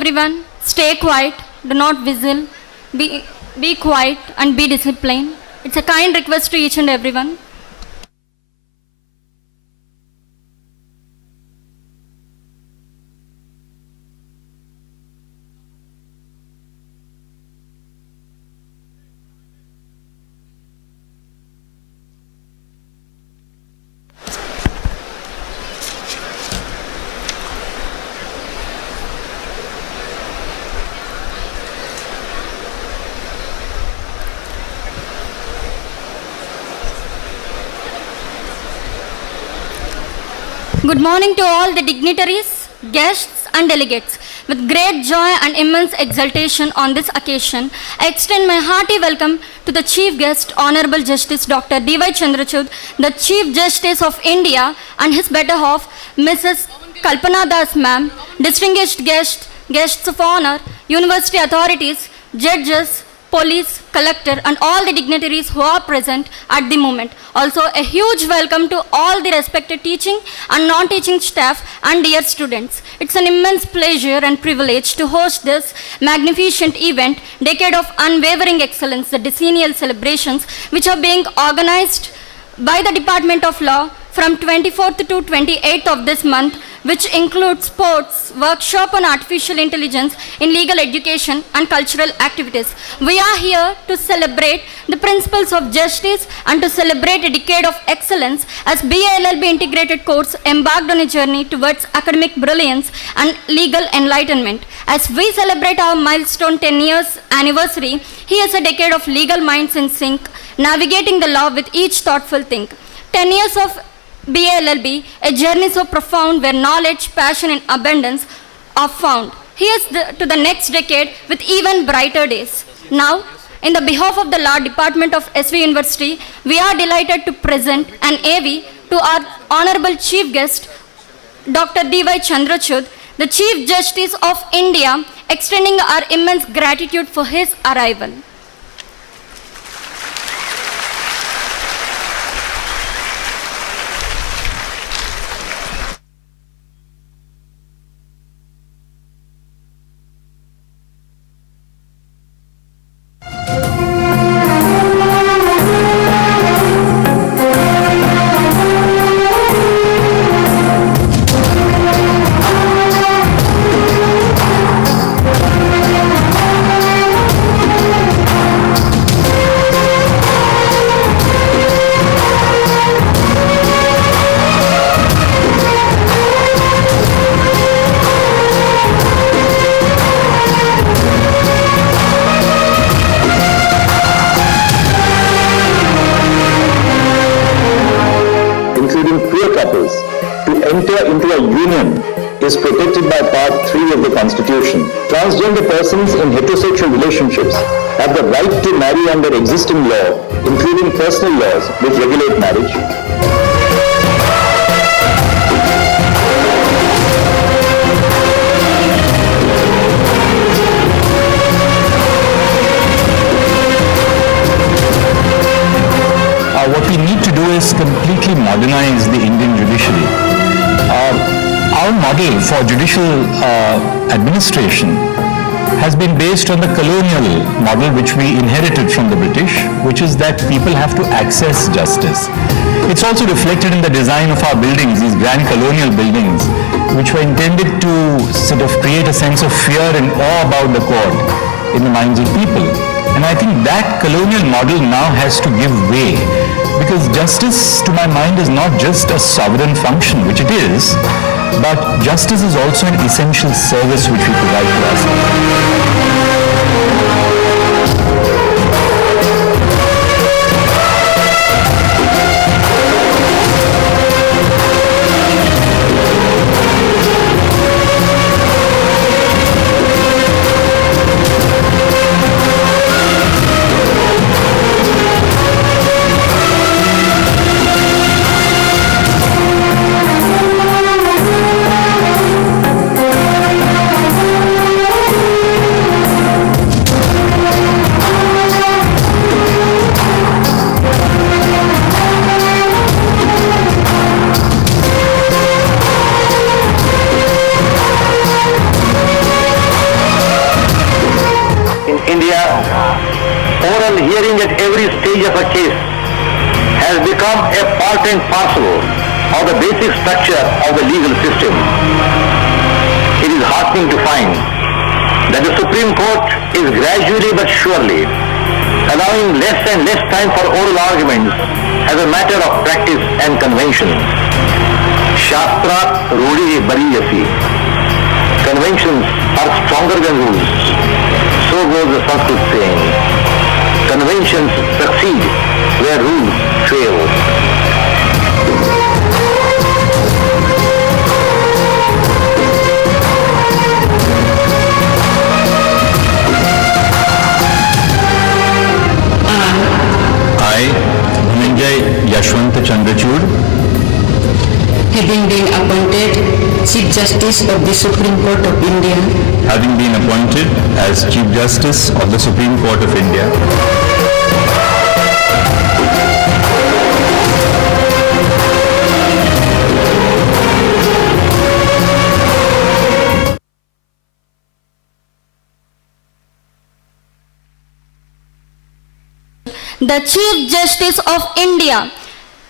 everyone, stay quiet, do not whistle, be quiet and be disciplined. It's a kind request to each and everyone. Good morning to all the dignitaries, guests and delegates. With great joy and immense exultation on this occasion, I extend my hearty welcome to the Chief Guest, Honorable Justice Dr. Y.Chandrachud, the Chief Justice of India, and his better half, Mrs. Kalpana Das Ma'am, distinguished guests of honor, university authorities, judges, police, collector, and all the dignitaries who are present at the moment. Also, a huge welcome to all the respected teaching and non-teaching staff and dear students. It's an immense pleasure and privilege to host this magnificent event, Decade of Unwavering Excellence, the Decennial Celebrations, which are being organized by the Department of Law from 24th to 28th of this month, which includes sports, workshop on artificial intelligence in legal education and cultural activities. We are here to celebrate the principles of justice and to celebrate a decade of excellence as LL.B integrated course embarked on a journey towards academic brilliance and legal enlightenment. As we celebrate our milestone 10 years anniversary, here's a decade of legal minds in sync, navigating the law with each thoughtful think. 10 years of LL.B, a journey so profound where knowledge, passion and abundance are found. Here's to the next decade with even brighter days. Now, in the behalf of the Law Department of SV University, we are delighted to present an AV to our Honorable Chief Guest, Dr. Y.Chandrachud, the Chief Justice of India, extending our immense gratitude for his arrival. Is protected by Part 3 of the Constitution. Transgender persons in heterosexual relationships have the right to marry under existing law, including personal laws which regulate marriage. What we need to do is completely modernize the Indian judiciary. Our model for judicial administration has been based on the colonial model which we inherited from the British, which is that people have to access justice. It's also reflected in the design of our buildings, these grand colonial buildings, which were intended to sort of create a sense of fear and awe about the court in the minds of people. And I think that colonial model now has to give way, because justice, to my mind, is not just a sovereign function, which it is, but justice is also an essential service which we provide to ourselves. India, oral hearing at every stage of a case has become a part and parcel of the basic structure of the legal system. It is heartening to find that the Supreme Court is gradually but surely allowing less and less time for oral arguments as a matter of practice and convention. Shastra Rudi Bariyasi. Conventions are stronger than rules. So goes the Sanskrit saying. Conventions succeed where rules fail. I, Y.Chandrachud, having been appointed Chief Justice of the Supreme Court of India, having been appointed as Chief Justice of the Supreme Court of India, the Chief Justice of India.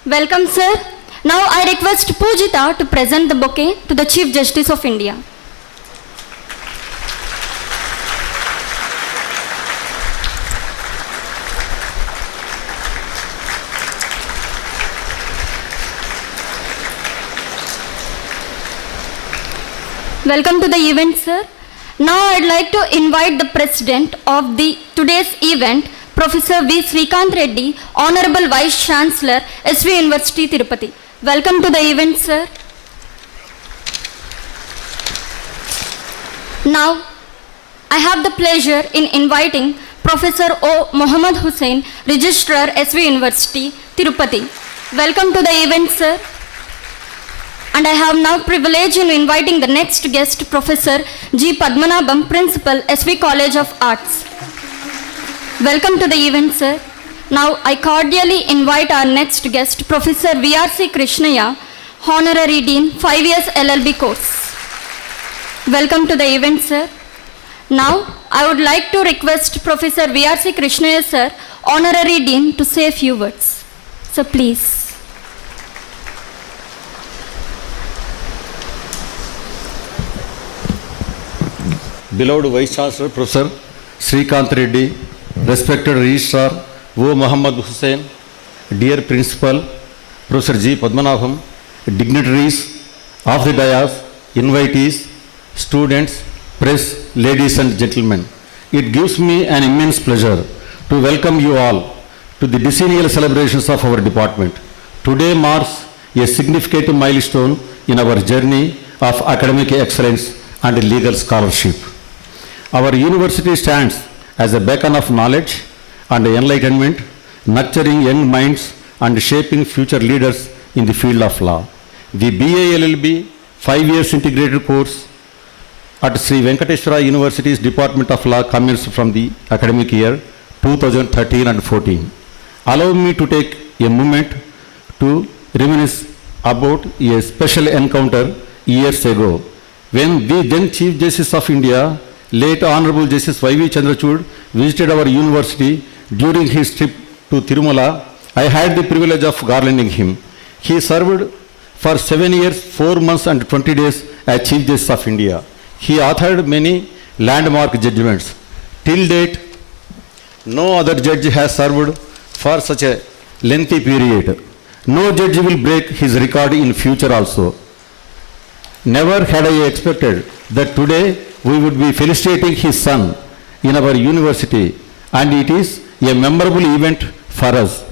Welcome, sir. Now I request Pujita to present the bouquet to the Chief Justice of India. Welcome to the event, sir. Now I'd like to invite the President of today's event, Professor V. Srikanth Reddy, Honorable Vice Chancellor, SV University, Tirupati. Welcome to the event, sir. Now, I have the pleasure in inviting Professor O. Muhammad Hussain, Registrar, SV University, Tirupati. Welcome to the event, sir. And I have now privilege in inviting the next guest, Professor G. Padmanabham, Principal, SV College of Arts. Welcome to the event, sir. Now I cordially invite our next guest, Professor V.R.C. Krishnaya, Honorary Dean, 5 years LL.B. course. Welcome to the event, sir. Now I would like to request Professor V.R.C. Krishnaya, sir, Honorary Dean, to say a few words. So please. Beloved Vice Chancellor Professor Srikanth Reddy, respected Registrar O. Muhammad Hussain, dear Principal Professor G. Padmanabham, dignitaries of the dais, invitees, students, press, ladies and gentlemen. It gives me an immense pleasure to welcome you all to the Decennial Celebrations of our department. Today marks a significant milestone in our journey of academic excellence and legal scholarship. Our university stands as a beacon of knowledge and enlightenment, nurturing young minds and shaping future leaders in the field of law. The BA LL.B. 5 years integrated course at Sri Venkateswara University's Department of Law commenced from the academic year 2013 and 14. Allow me to take a moment to reminisce about a special encounter years ago when the then Chief Justice of India, late Honorable Justice Y.Chandrachud, visited our university during his trip to Tirumala. I had the privilege of garlanding him. He served for 7 years, 4 months and 20 days as Chief Justice of India. He authored many landmark judgments. Till date, no other judge has served for such a lengthy period. No judge will break his record in future also. Never had I expected that today we would be felicitating his son in our university, and it is a memorable event for us.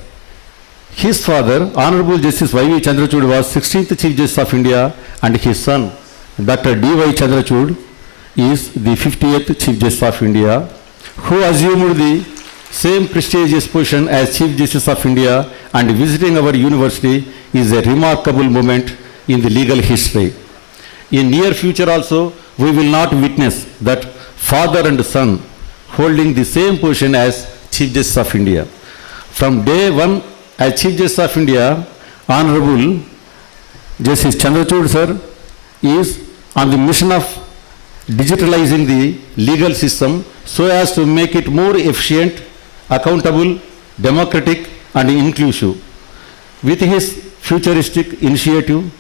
His father, Honorable Justice Y.Chandrachud, was 16th Chief Justice of India, and his son, Dr. D.Y. Chandrachud, is the 50th Chief Justice of India, who assumed the same prestigious position as Chief Justice of India, and visiting our university is a remarkable moment in the legal history. In near future also, we will not witness that father and son holding the same position as Chief Justice of India. From day one as Chief Justice of India, Honorable Justice Chandrachud sir is on the mission of digitalizing the legal system so as to make it more efficient, accountable, democratic, and inclusive. With his futuristic initiative,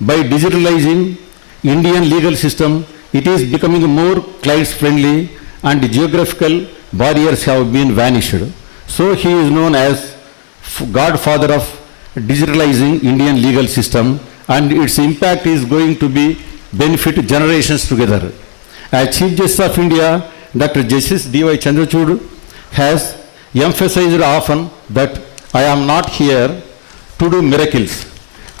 by digitalizing Indian legal system, it is becoming more client-friendly and geographical barriers have been vanished. So he is known as godfather of digitalizing Indian legal system, and its impact is going to be benefit generations together. As Chief Justice of India, Dr.Justice Y.Chandrachud has emphasized often that I am not here to do miracles.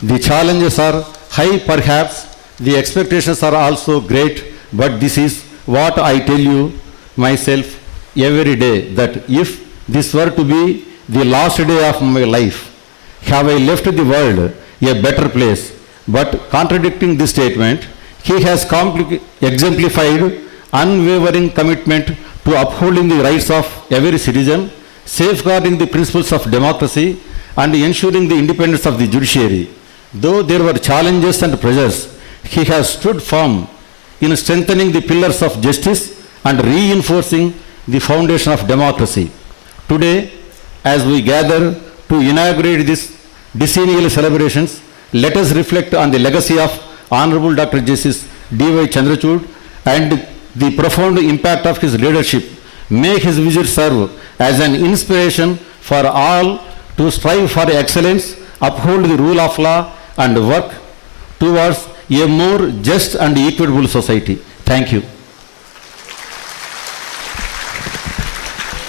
The challenges are high perhaps, the expectations are also great, but this is what I tell you myself every day, that if this were to be the last day of my life, have I left the world a better place? But contradicting this statement, he has exemplified unwavering commitment to upholding the rights of every citizen, safeguarding the principles of democracy, and ensuring the independence of the judiciary. Though there were challenges and pressures, he has stood firm in strengthening the pillars of justice and reinforcing the foundation of democracy. Today, as we gather to inaugurate this Decennial Celebrations, let us reflect on the legacy of Hon'ble Dr. Justice Y.Chandrachud and the profound impact of his leadership. May his visit serve as an inspiration for all to strive for excellence, uphold the rule of law, and work towards a more just and equitable society. Thank you.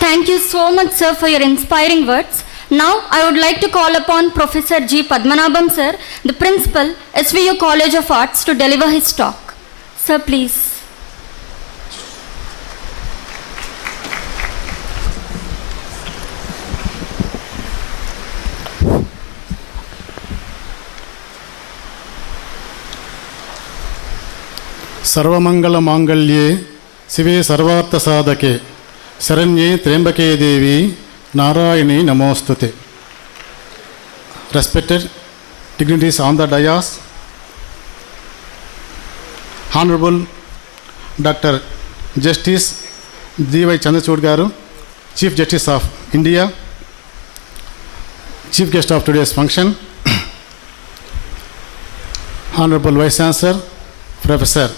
Thank you so much, sir, for your inspiring words. Now, I would like to call upon Professor G. Padmanabham, sir, the Principal, SVU College of Arts, to deliver his talk. Sir, please. सर्वमंगल मांगल्ये शिवे सर्वार्थ साधके शरण्ये त्र्यंबके देवी नारायणी नमोस्तुते. Respected dignitaries on the dais, Honorable Dr. Justice Y.Chandrachud garu, Chief Justice of India, Chief Guest of today's function, Honorable Vice Chancellor, Professor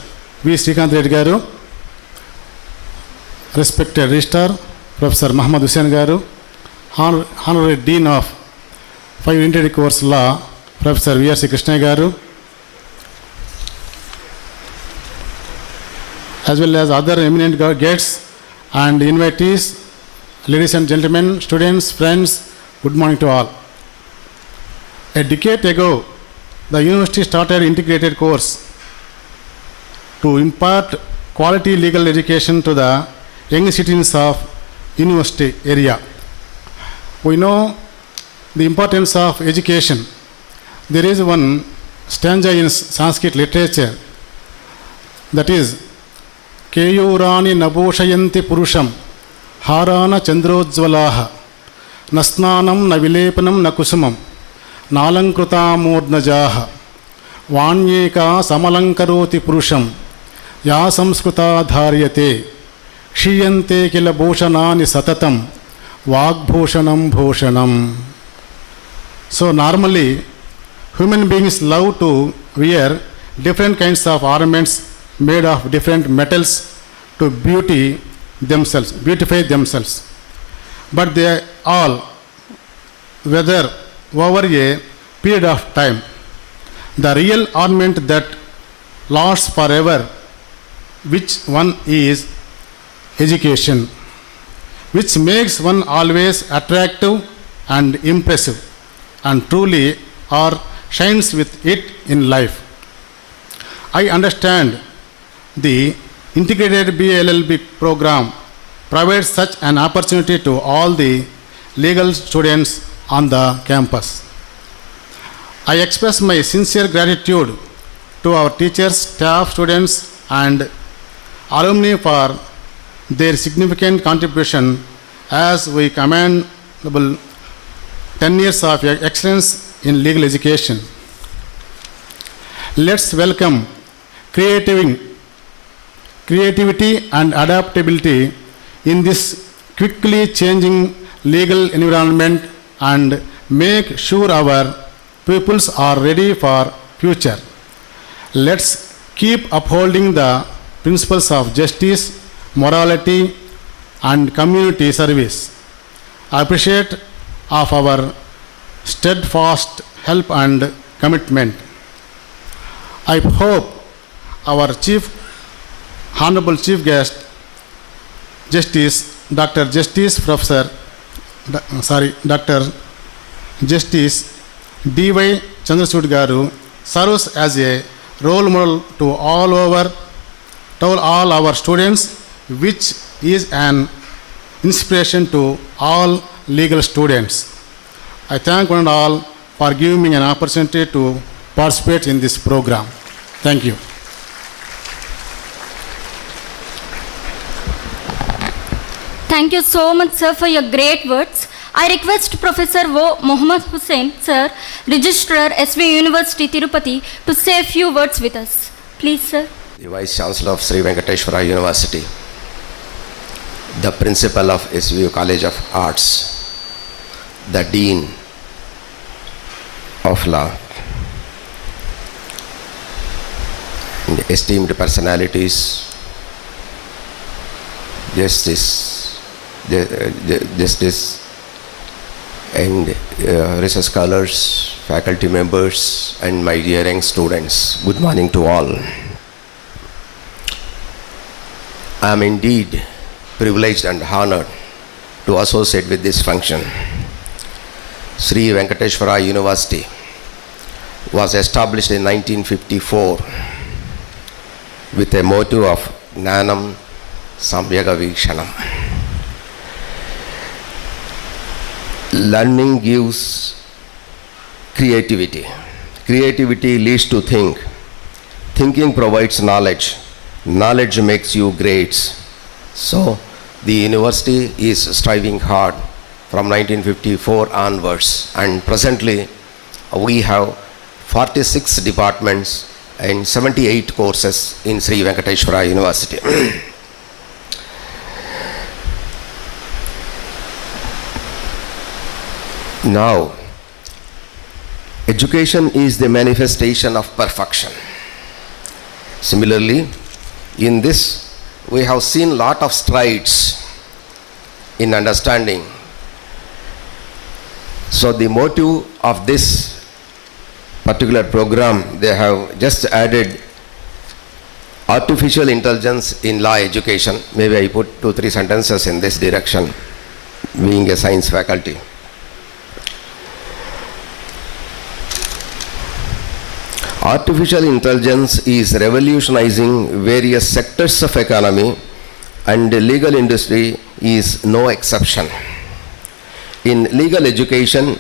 V. Srikanth Reddy garu, respected Registrar, Professor Muhammad Hussain garu, Honorary Dean of 5 Integrated Course Law, Professor V.R.C. Krishna garu, as well as other eminent guests and invitees, ladies and gentlemen, students, friends, good morning to all. A decade ago, the university started integrated course to impart quality legal education to the young citizens of university area. We know the importance of education. There is one stanza in Sanskrit literature, that is, Keyurani naboshayanti purusham harana chandrodzvalaha nasnanam na vilepanam na kusumam nalankrutaamodnajaha vanyeka samalankaroti purusham ya samskruta dharyate kshiyante kila bhoshanani satatam vagbhoshanam bhoshanam. So normally human beings love to wear different kinds of ornaments made of different metals to beautify themselves. But they all, whether over a period of time, the real ornament that lasts forever, which one is education, which makes one always attractive and impressive, and truly or shines with it in life. I understand the integrated B.LL.B. program provides such an opportunity to all the legal students on the campus. I express my sincere gratitude to our teachers, staff, students, and alumni for their significant contribution as we commendable 10 years of excellence in legal education. Let's welcome creating creativity and adaptability in this quickly changing legal environment and make sure our peoples are ready for future. Let's keep upholding the principles of justice, morality, and community service. I appreciate of our steadfast help and commitment. I hope our Honorable Chief Guest, Dr. Justice Y.Chandrachud garu serves as a role model to all our students, which is an inspiration to all legal students. I thank one and all for giving me an opportunity to participate in this program. Thank you. Thank you so much, sir, for your great words. I request Professor Mohammed Hussain, sir, Registrar, SVUBALLB University, Tirupati, to say a few words with us. Please, sir. The Vice Chancellor of Sri Venkateswara University, the Principal of SVU College of Arts, the Dean of Law, and esteemed personalities, Justice and research scholars, faculty members, and my dear young students, good morning to all. I am indeed privileged and honored to associate with this function. Sri Venkateswara University was established in 1954 with a motto of Gnanam Samyaga Vikshanam. Learning gives creativity. Creativity leads to think. Thinking provides knowledge. Knowledge makes you great. So the university is striving hard from 1954 onwards, and presently we have 46 departments and 78 courses in Sri Venkateswara University. Now, education is the manifestation of perfection. Similarly, in this, we have seen lot of strides in understanding. So the motive of this particular program, they have just added artificial intelligence in law education. Maybe I put 2-3 sentences in this direction, being a science faculty. Artificial intelligence is revolutionizing various sectors of economy, and the legal industry is no exception. In legal education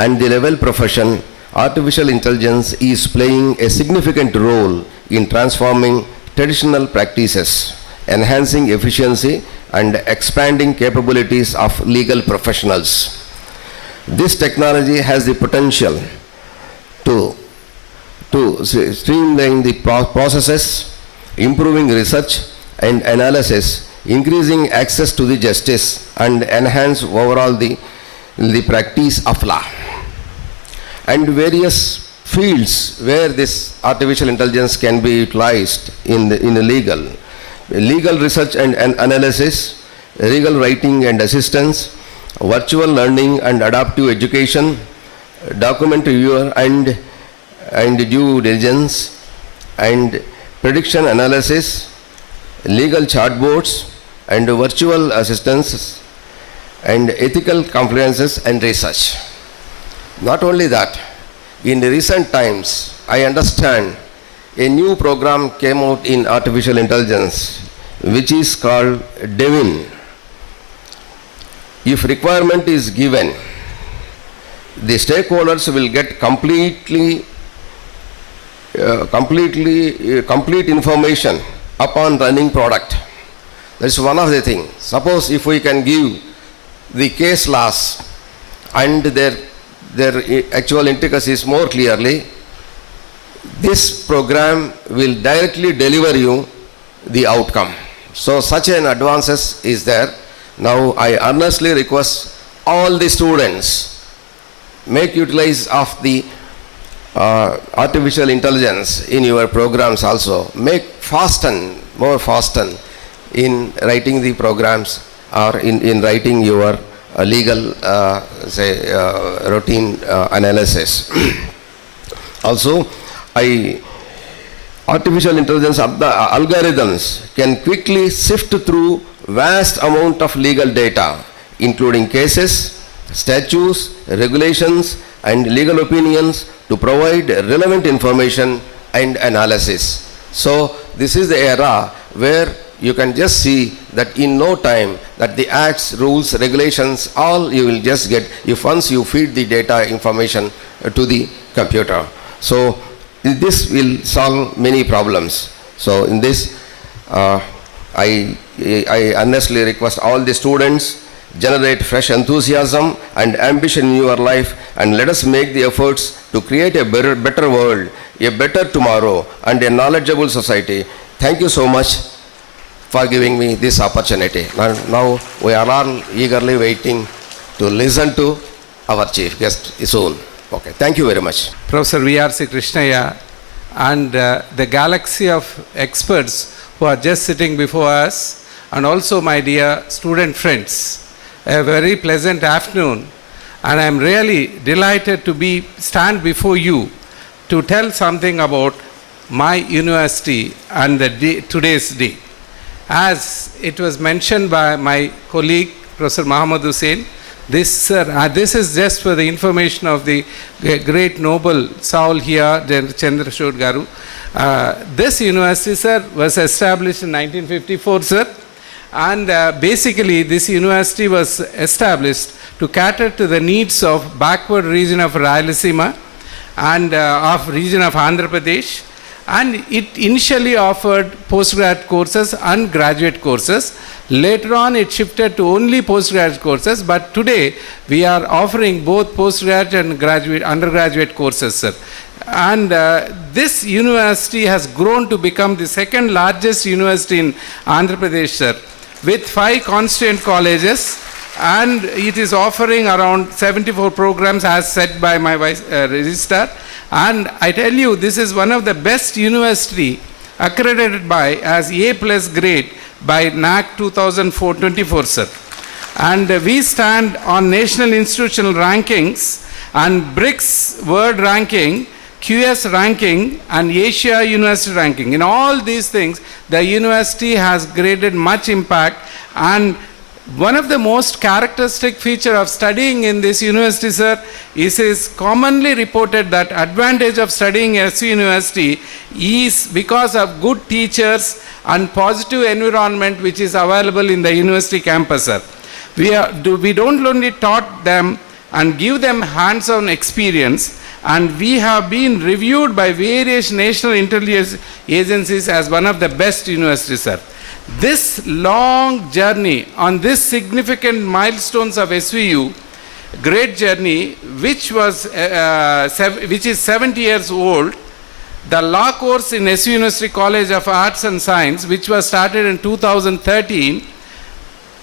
and the level profession, artificial intelligence is playing a significant role in transforming traditional practices, enhancing efficiency, and expanding capabilities of legal professionals. This technology has the potential to streamline the processes, improving research and analysis, increasing access to the justice, and enhance overall the practice of law. And various fields where this artificial intelligence can be utilized in the legal research and analysis, legal writing and assistance, virtual learning and adaptive education, document reviewer and due diligence, and prediction analysis, legal chatbots and virtual assistants, and ethical compliances and research. Not only that, in recent times, I understand a new program came out in artificial intelligence, which is called DEVIN. If requirement is given, the stakeholders will get complete information upon running product. That's one of the things. Suppose if we can give the case laws and their actual intricacies more clearly, this program will directly deliver you the outcome. So such an advances is there. Now I earnestly request all the students make utilize of the artificial intelligence in your programs also. Make more fasten in writing the programs or in writing your legal routine analysis. Also, artificial intelligence algorithms can quickly sift through vast amount of legal data, including cases, statutes, regulations, and legal opinions to provide relevant information and analysis. So this is the era where you can just see that in no time that the acts, rules, regulations, all you will just get if once you feed the data information to the computer. So this will solve many problems. So in this, I earnestly request all the students generate fresh enthusiasm and ambition in your life, and let us make the efforts to create a better world, a better tomorrow, and a knowledgeable society. Thank you so much for giving me this opportunity. Now we are all eagerly waiting to listen to our chief guest soon. Okay, thank you very much. Professor V.R.C. Krishnaya and the galaxy of experts who are just sitting before us, and also my dear student friends. A very pleasant afternoon, and I am really delighted to stand before you to tell something about my university and today's day. As it was mentioned by my colleague, Professor Muhammad Hussain, this is just for the information of the great noble soul here, Y.Chandrachud Garu. This university, sir, was established in 1954, sir. And basically this university was established to cater to the needs of backward region of Rayalaseema and of region of Andhra Pradesh. And it initially offered postgrad courses and graduate courses. Later on it shifted to only postgraduate courses, but today we are offering both postgrad and undergraduate courses, sir. And this university has grown to become the second largest university in Andhra Pradesh, sir, with 5 constituent colleges, and it is offering around 74 programs as said by my registrar. And I tell you, this is one of the best university accredited by as A+ grade by NAC 2024, sir. And we stand on national institutional rankings and BRICS World Ranking, QS ranking, and Asia University ranking. In all these things, the university has created much impact, and one of the most characteristic feature of studying in this university, sir, is commonly reported that advantage of studying at SU University is because of good teachers and positive environment which is available in the university campus, sir. We don't only taught them and give them hands-on experience, and we have been reviewed by various national intelligence agencies as one of the best universities, sir. This long journey on this significant milestones of SVU, great journey, which is 70 years old, the law course in SVU University College of Arts and Science, which was started in 2013,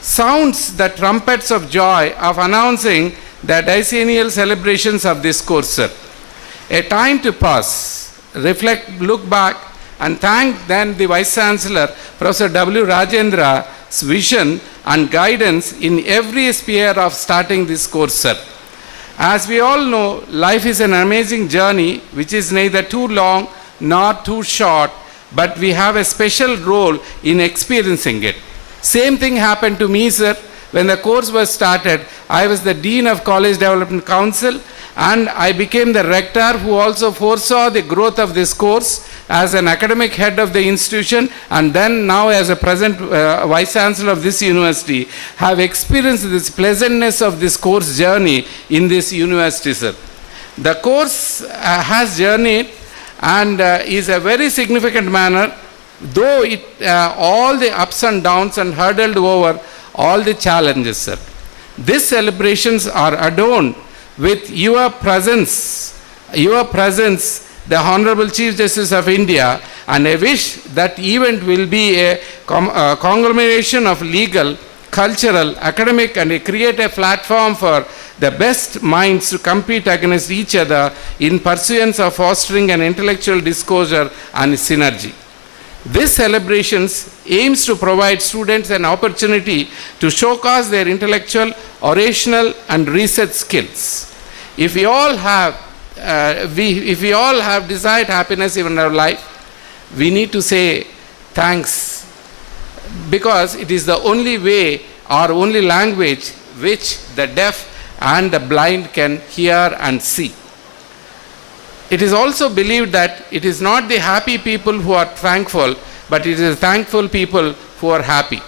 sounds the trumpets of joy of announcing the decennial celebrations of this course, sir. A time to pause, reflect, look back, and thank then the Vice Chancellor, Professor W. Rajendra's vision and guidance in every sphere of starting this course, sir. As we all know, life is an amazing journey which is neither too long nor too short, but we have a special role in experiencing it. Same thing happened to me, sir. When the course was started, I was the Dean of College Development Council, and I became the rector who also foresaw the growth of this course as an academic head of the institution, and then now as a present Vice Chancellor of this university, have experienced this pleasantness of this course journey in this university, sir. The course has journeyed and is a very significant manner, though it all the ups and downs and hurdled over all the challenges, sir. These celebrations are adorned with your presence, the Honorable Chief Justice of India, and I wish that event will be a conglomeration of legal, cultural, academic, and create a platform for the best minds to compete against each other in pursuance of fostering an intellectual disclosure and synergy. This celebrations aims to provide students an opportunity to showcase their intellectual, orational, and research skills. If we all have desired happiness in our life, we need to say thanks, because it is the only way or only language which the deaf and the blind can hear and see. It is also believed that it is not the happy people who are thankful, but it is thankful people who are happy.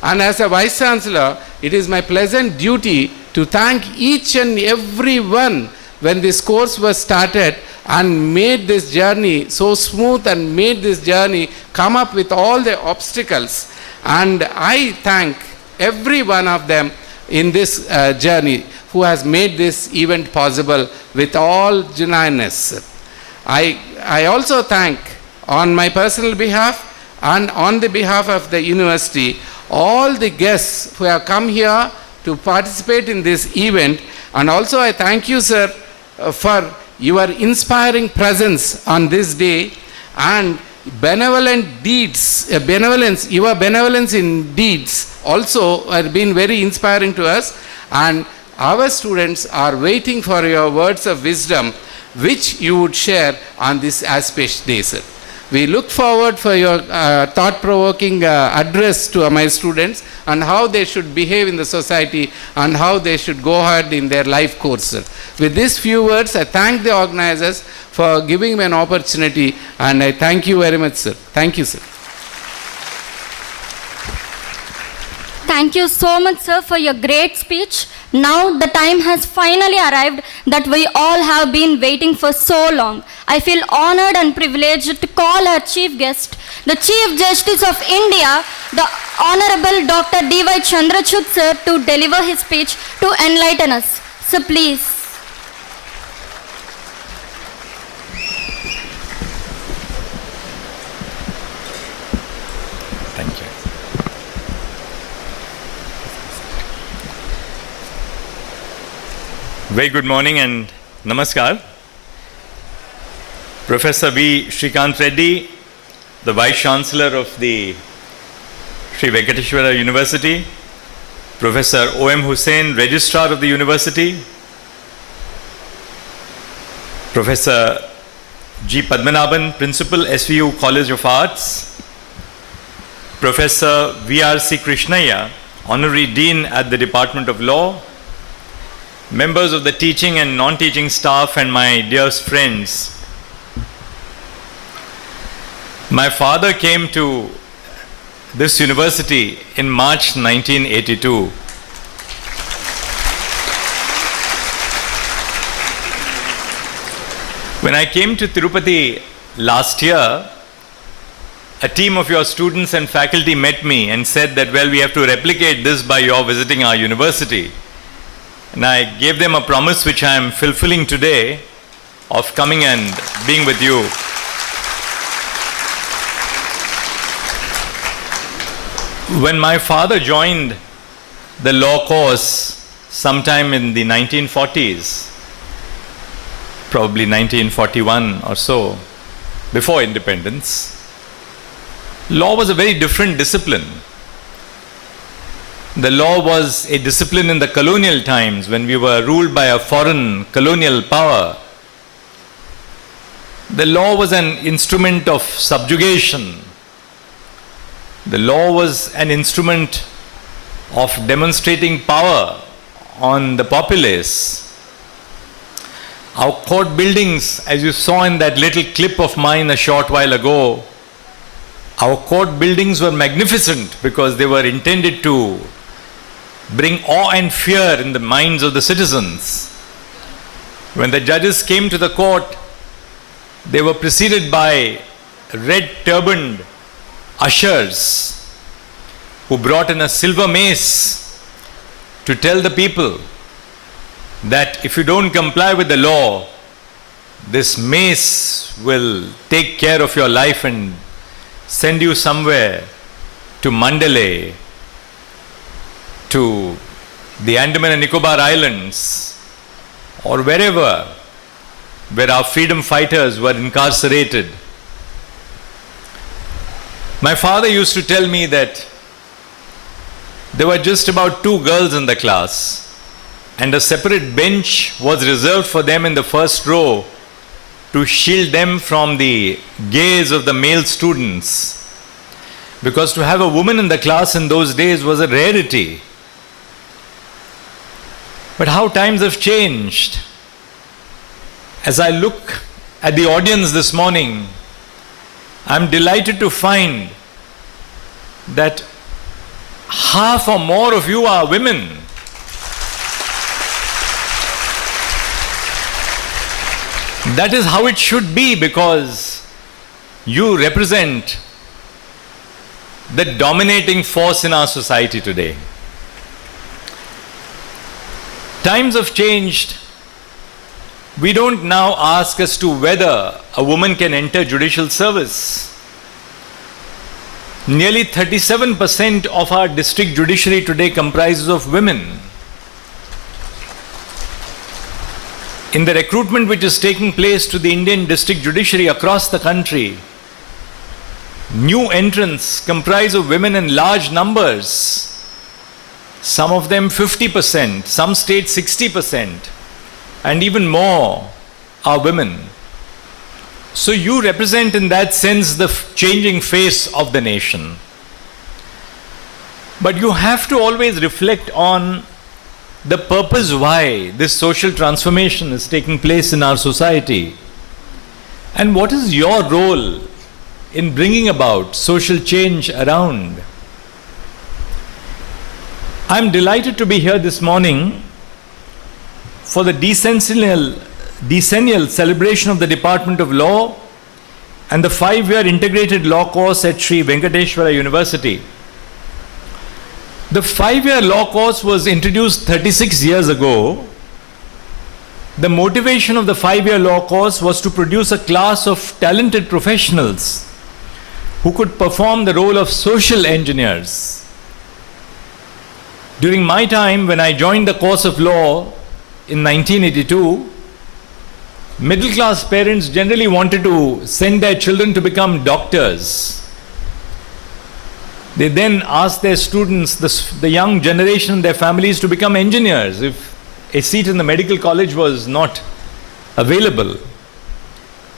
And as a Vice Chancellor, it is my pleasant duty to thank each and every one when this course was started and made this journey so smooth and made this journey come up with all the obstacles. And I thank every one of them in this journey who has made this event possible with all genuineness. I also thank, on my personal behalf and on the behalf of the university, all the guests who have come here to participate in this event. And also I thank you, sir, for your inspiring presence on this day and benevolent deeds, your benevolence in deeds also have been very inspiring to us, and our students are waiting for your words of wisdom which you would share on this auspicious day, sir. We look forward for your thought-provoking address to my students and how they should behave in the society and how they should go ahead in their life course, sir. With these few words, I thank the organizers for giving me an opportunity, and I thank you very much, sir. Thank you, sir. Thank you so much, sir, for your great speech. Now the time has finally arrived that we all have been waiting for so long. I feel honored and privileged to call our chief guest, the Chief Justice of India, the Honorable Dr. Y.Chandrachud, sir, to deliver his speech to enlighten us. So please. Thank you. Very good morning and namaskar. Professor V. Srikant Reddy, the Vice Chancellor of the Sri Venkateswara University, Professor O.M. Hussain, Registrar of the University, Professor G. Padmanabhan, Principal, SVU College of Arts, Professor V.R.C. Krishnaiah, Honorary Dean at the Department of Law, members of the teaching and non-teaching staff, and my dearest friends. My father came to this university in March 1982. When I came to Tirupati last year, a team of your students and faculty met me and said that, well, we have to replicate this by your visiting our university. And I gave them a promise which I am fulfilling today of coming and being with you. When my father joined the law course sometime in the 1940s, probably 1941 or so, before independence, law was a very different discipline. The law was a discipline in the colonial times when we were ruled by a foreign colonial power. The law was an instrument of subjugation. The law was an instrument of demonstrating power on the populace. Our court buildings, as you saw in that little clip of mine a short while ago, our court buildings were magnificent because they were intended to bring awe and fear in the minds of the citizens. When the judges came to the court, they were preceded by red turbaned ushers who brought in a silver mace to tell the people that if you don't comply with the law, this mace will take care of your life and send you somewhere to Mandalay, to the Andaman and Nicobar Islands, or wherever where our freedom fighters were incarcerated. My father used to tell me that there were just about 2 girls in the class, and a separate bench was reserved for them in the first row to shield them from the gaze of the male students. Because to have a woman in the class in those days was a rarity. But how times have changed. As I look at the audience this morning, I'm delighted to find that half or more of you are women. That is how it should be, because you represent the dominating force in our society today. Times have changed. We don't now ask as to whether a woman can enter judicial service. Nearly 37% of our district judiciary today comprises of women. In the recruitment which is taking place to the Indian district judiciary across the country, new entrants comprise of women in large numbers. Some of them 50%, some states 60%, and even more are women. So you represent in that sense the changing face of the nation. But you have to always reflect on the purpose why this social transformation is taking place in our society. And what is your role in bringing about social change around? I'm delighted to be here this morning for the Decennial Celebration of the Department of Law and the 5-year integrated law course at Sri Venkateswara University. The 5-year law course was introduced 36 years ago. The motivation of the 5-year law course was to produce a class of talented professionals who could perform the role of social engineers. During my time, when I joined the course of law in 1982, middle-class parents generally wanted to send their children to become doctors. They then asked their students, the young generation, their families, to become engineers if a seat in the medical college was not available.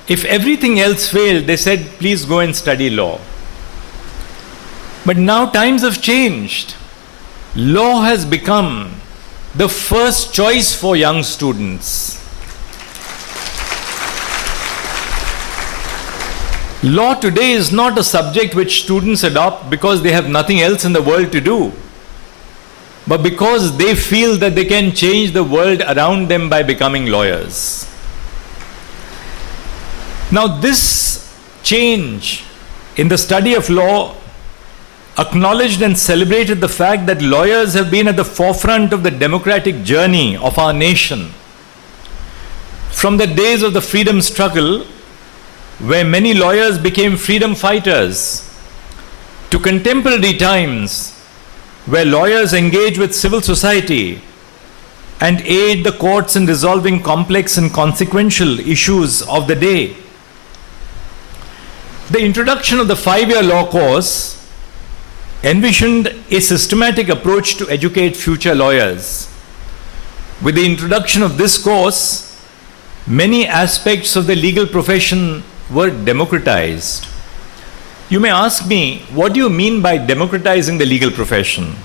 If everything else failed, they said, please go and study law. But now times have changed. Law has become the first choice for young students. Law today is not a subject which students adopt because they have nothing else in the world to do, but because they feel that they can change the world around them by becoming lawyers. Now, this change in the study of law acknowledged and celebrated the fact that lawyers have been at the forefront of the democratic journey of our nation. From the days of the freedom struggle, where many lawyers became freedom fighters, to contemporary times, where lawyers engage with civil society and aid the courts in resolving complex and consequential issues of the day. The introduction of the 5-year law course envisioned a systematic approach to educate future lawyers. With the introduction of this course, many aspects of the legal profession were democratized. You may ask me, what do you mean by democratizing the legal profession?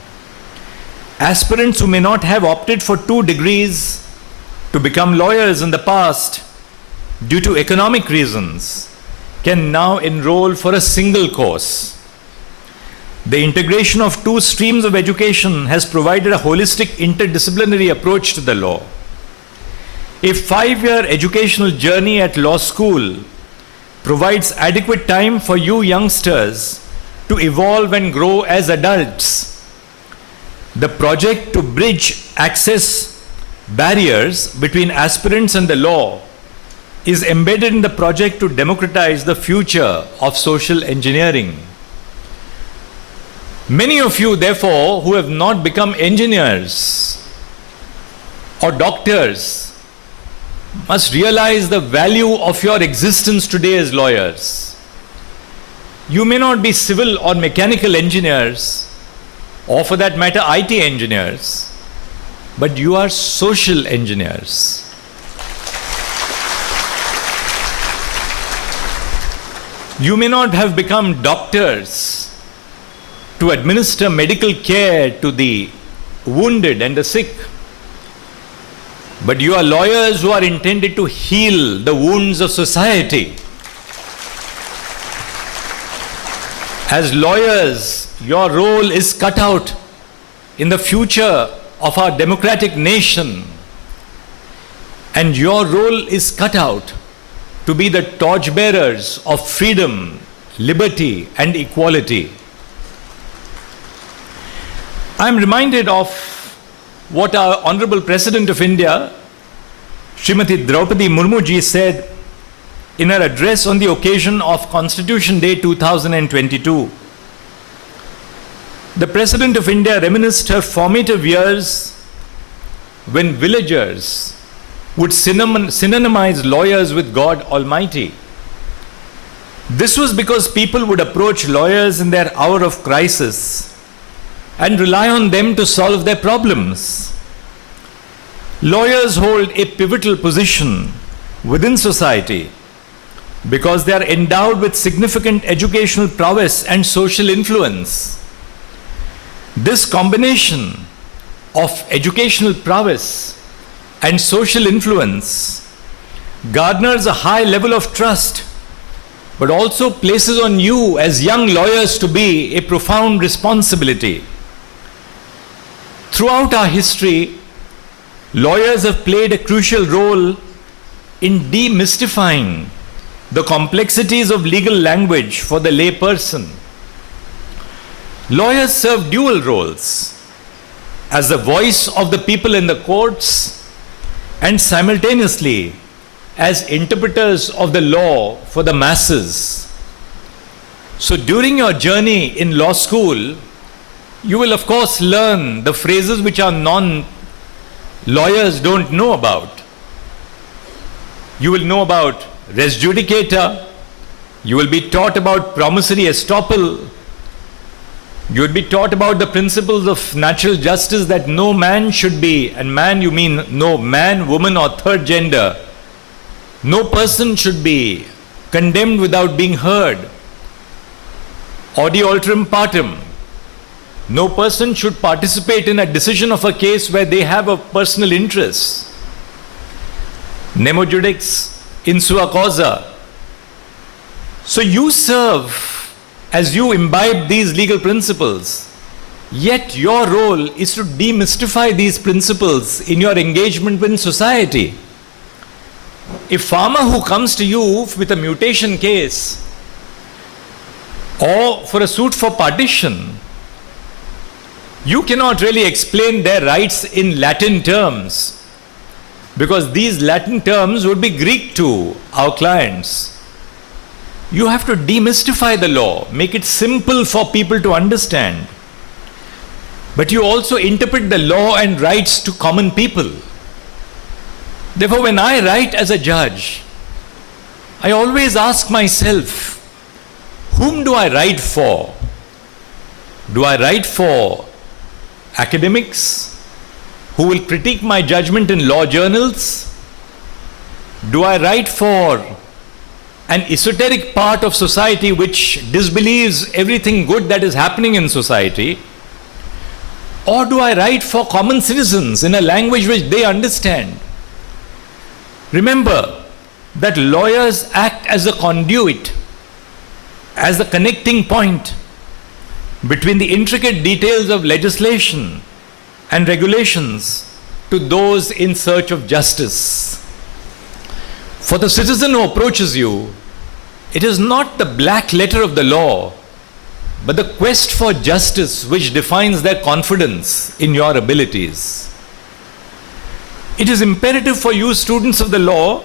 Aspirants who may not have opted for 2 degrees to become lawyers in the past due to economic reasons can now enroll for a single course. The integration of 2 streams of education has provided a holistic interdisciplinary approach to the law. A 5-year educational journey at law school provides adequate time for you youngsters to evolve and grow as adults. The project to bridge access barriers between aspirants and the law is embedded in the project to democratize the future of social engineering. Many of you, therefore, who have not become engineers or doctors, must realize the value of your existence today as lawyers. You may not be civil or mechanical engineers, or for that matter, IT engineers, but you are social engineers. You may not have become doctors to administer medical care to the wounded and the sick, but you are lawyers who are intended to heal the wounds of society. As lawyers, your role is cut out in the future of our democratic nation, and your role is cut out to be the torchbearers of freedom, liberty, and equality. I am reminded of what our Honorable President of India, Srimati Draupadi Murmu ji, said in her address on the occasion of Constitution Day 2022. The President of India reminisced her formative years when villagers would synonymize lawyers with God Almighty. This was because people would approach lawyers in their hour of crisis and rely on them to solve their problems. Lawyers hold a pivotal position within society because they are endowed with significant educational prowess and social influence. This combination of educational prowess and social influence garners a high level of trust, but also places on you as young lawyers to be a profound responsibility. Throughout our history, lawyers have played a crucial role in demystifying the complexities of legal language for the lay person. Lawyers serve dual roles as the voice of the people in the courts and simultaneously as interpreters of the law for the masses. So during your journey in law school, you will of course learn the phrases which our non-lawyers don't know about. You will know about res judicata, you will be taught about promissory estoppel, you will be taught about the principles of natural justice, that no man should be, and man you mean no man, woman or third gender, no person should be condemned without being heard. Audi alteram partem, no person should participate in a decision of a case where they have a personal interest. Nemo judex in sua causa. So you serve as you imbibe these legal principles, yet your role is to demystify these principles in your engagement with society. A farmer who comes to you with a mutation case or for a suit for partition, you cannot really explain their rights in Latin terms, because these Latin terms would be Greek to our clients. You have to demystify the law, make it simple for people to understand. But you also interpret the law and rights to common people. Therefore, when I write as a judge, I always ask myself, whom do I write for? Do I write for academics who will critique my judgment in law journals? Do I write for an esoteric part of society which disbelieves everything good that is happening in society? Or do I write for common citizens in a language which they understand? Remember that lawyers act as a conduit, as the connecting point between the intricate details of legislation and regulations to those in search of justice. For the citizen who approaches you, it is not the black letter of the law, but the quest for justice which defines their confidence in your abilities. It is imperative for you, students of the law,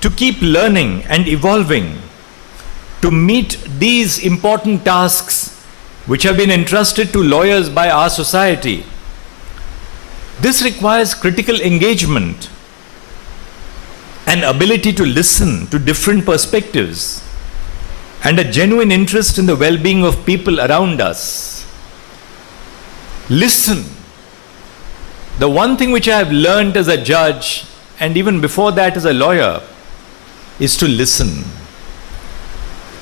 to keep learning and evolving to meet these important tasks which have been entrusted to lawyers by our society. This requires critical engagement and ability to listen to different perspectives and a genuine interest in the well-being of people around us. Listen. The one thing which I have learned as a judge, and even before that as a lawyer, is to listen.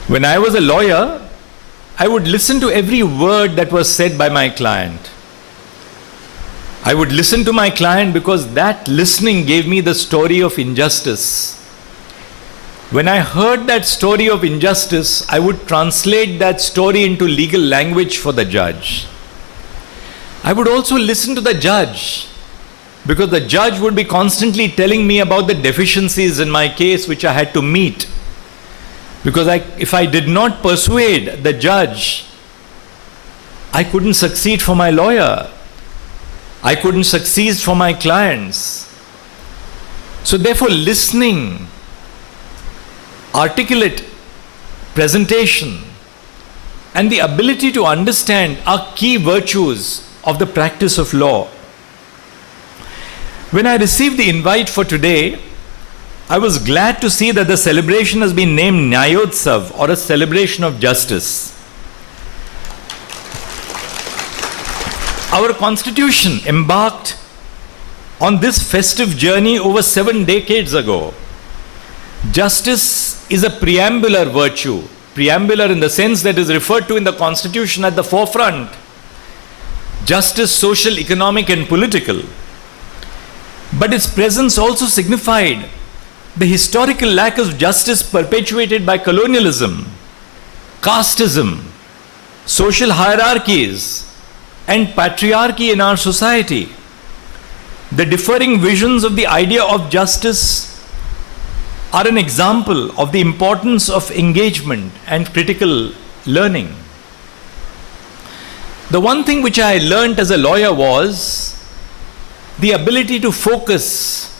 When I was a lawyer, I would listen to every word that was said by my client. I would listen to my client because that listening gave me the story of injustice. When I heard that story of injustice, I would translate that story into legal language for the judge. I would also listen to the judge because the judge would be constantly telling me about the deficiencies in my case which I had to meet. Because if I did not persuade the judge, I couldn't succeed for my lawyer. I couldn't succeed for my clients. So therefore, listening, articulate presentation, and the ability to understand are key virtues of the practice of law. When I received the invite for today, I was glad to see that the celebration has been named Nyayotsav, or a celebration of justice. Our constitution embarked on this festive journey over 7 decades ago. Justice is a preambular virtue, preambular in the sense that is referred to in the constitution at the forefront. Justice, social, economic, and political. But its presence also signified the historical lack of justice perpetuated by colonialism, casteism, social hierarchies, and patriarchy in our society. The differing visions of the idea of justice are an example of the importance of engagement and critical learning. The one thing which I learned as a lawyer was the ability to focus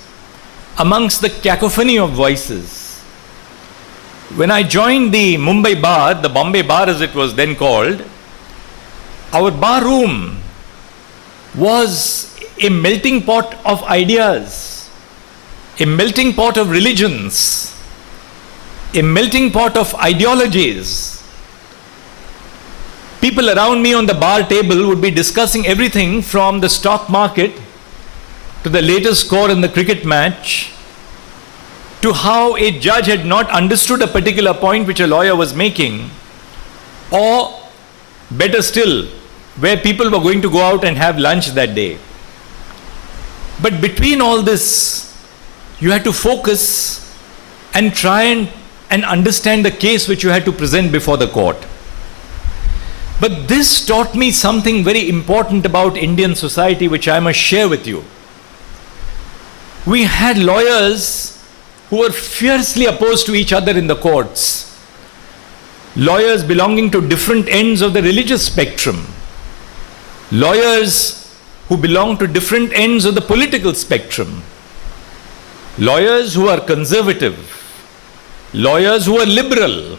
amongst the cacophony of voices. When I joined the Mumbai bar, the Bombay bar as it was then called, our bar room was a melting pot of ideas, a melting pot of religions, a melting pot of ideologies. People around me on the bar table would be discussing everything from the stock market to the latest score in the cricket match, to how a judge had not understood a particular point which a lawyer was making, or better still, where people were going to go out and have lunch that day. But between all this, you had to focus and try and understand the case which you had to present before the court. But this taught me something very important about Indian society, which I must share with you. We had lawyers who were fiercely opposed to each other in the courts. Lawyers belonging to different ends of the religious spectrum. Lawyers who belong to different ends of the political spectrum. Lawyers who are conservative. Lawyers who are liberal.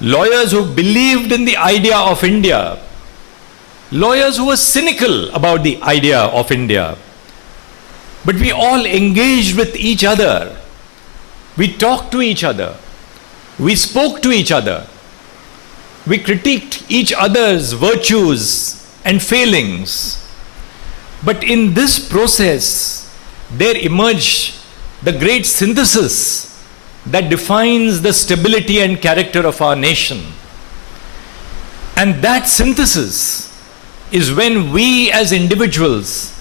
Lawyers who believed in the idea of India. Lawyers who were cynical about the idea of India. But we all engaged with each other. We talked to each other. We spoke to each other. We critiqued each other's virtues and failings. But in this process, there emerged the great synthesis that defines the stability and character of our nation. And that synthesis is when we as individuals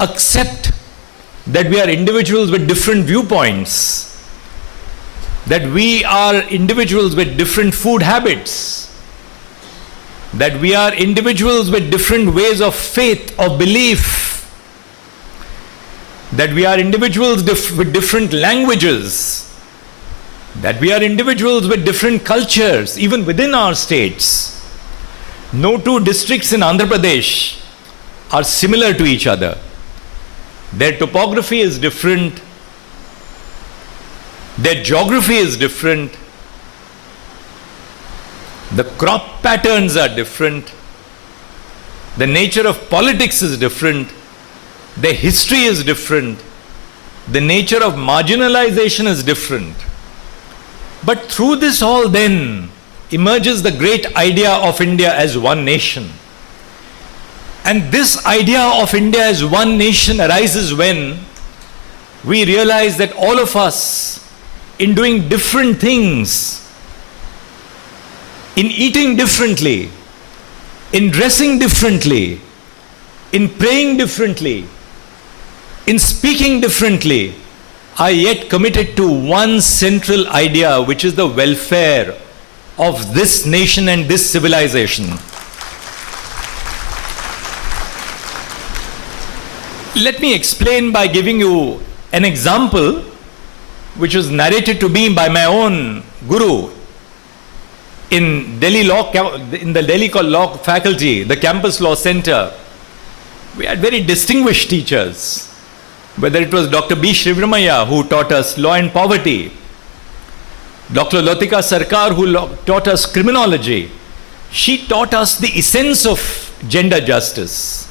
accept that we are individuals with different viewpoints, that we are individuals with different food habits, that we are individuals with different ways of faith or belief, that we are individuals with different languages, that we are individuals with different cultures, even within our states. No two districts in Andhra Pradesh are similar to each other. Their topography is different. Their geography is different. The crop patterns are different. The nature of politics is different. Their history is different. The nature of marginalization is different. But through this all then emerges the great idea of India as one nation. And this idea of India as one nation arises when we realize that all of us, in doing different things, in eating differently, in dressing differently, in praying differently, in speaking differently, are yet committed to one central idea, which is the welfare of this nation and this civilization. Let me explain by giving you an example which was narrated to me by my own guru in Delhi law, in the Delhi law faculty, the campus law center. We had very distinguished teachers, whether it was Dr. B. Srivramaya, who taught us law and poverty, Dr. Latika Sarkar, who taught us criminology. She taught us the essence of gender justice.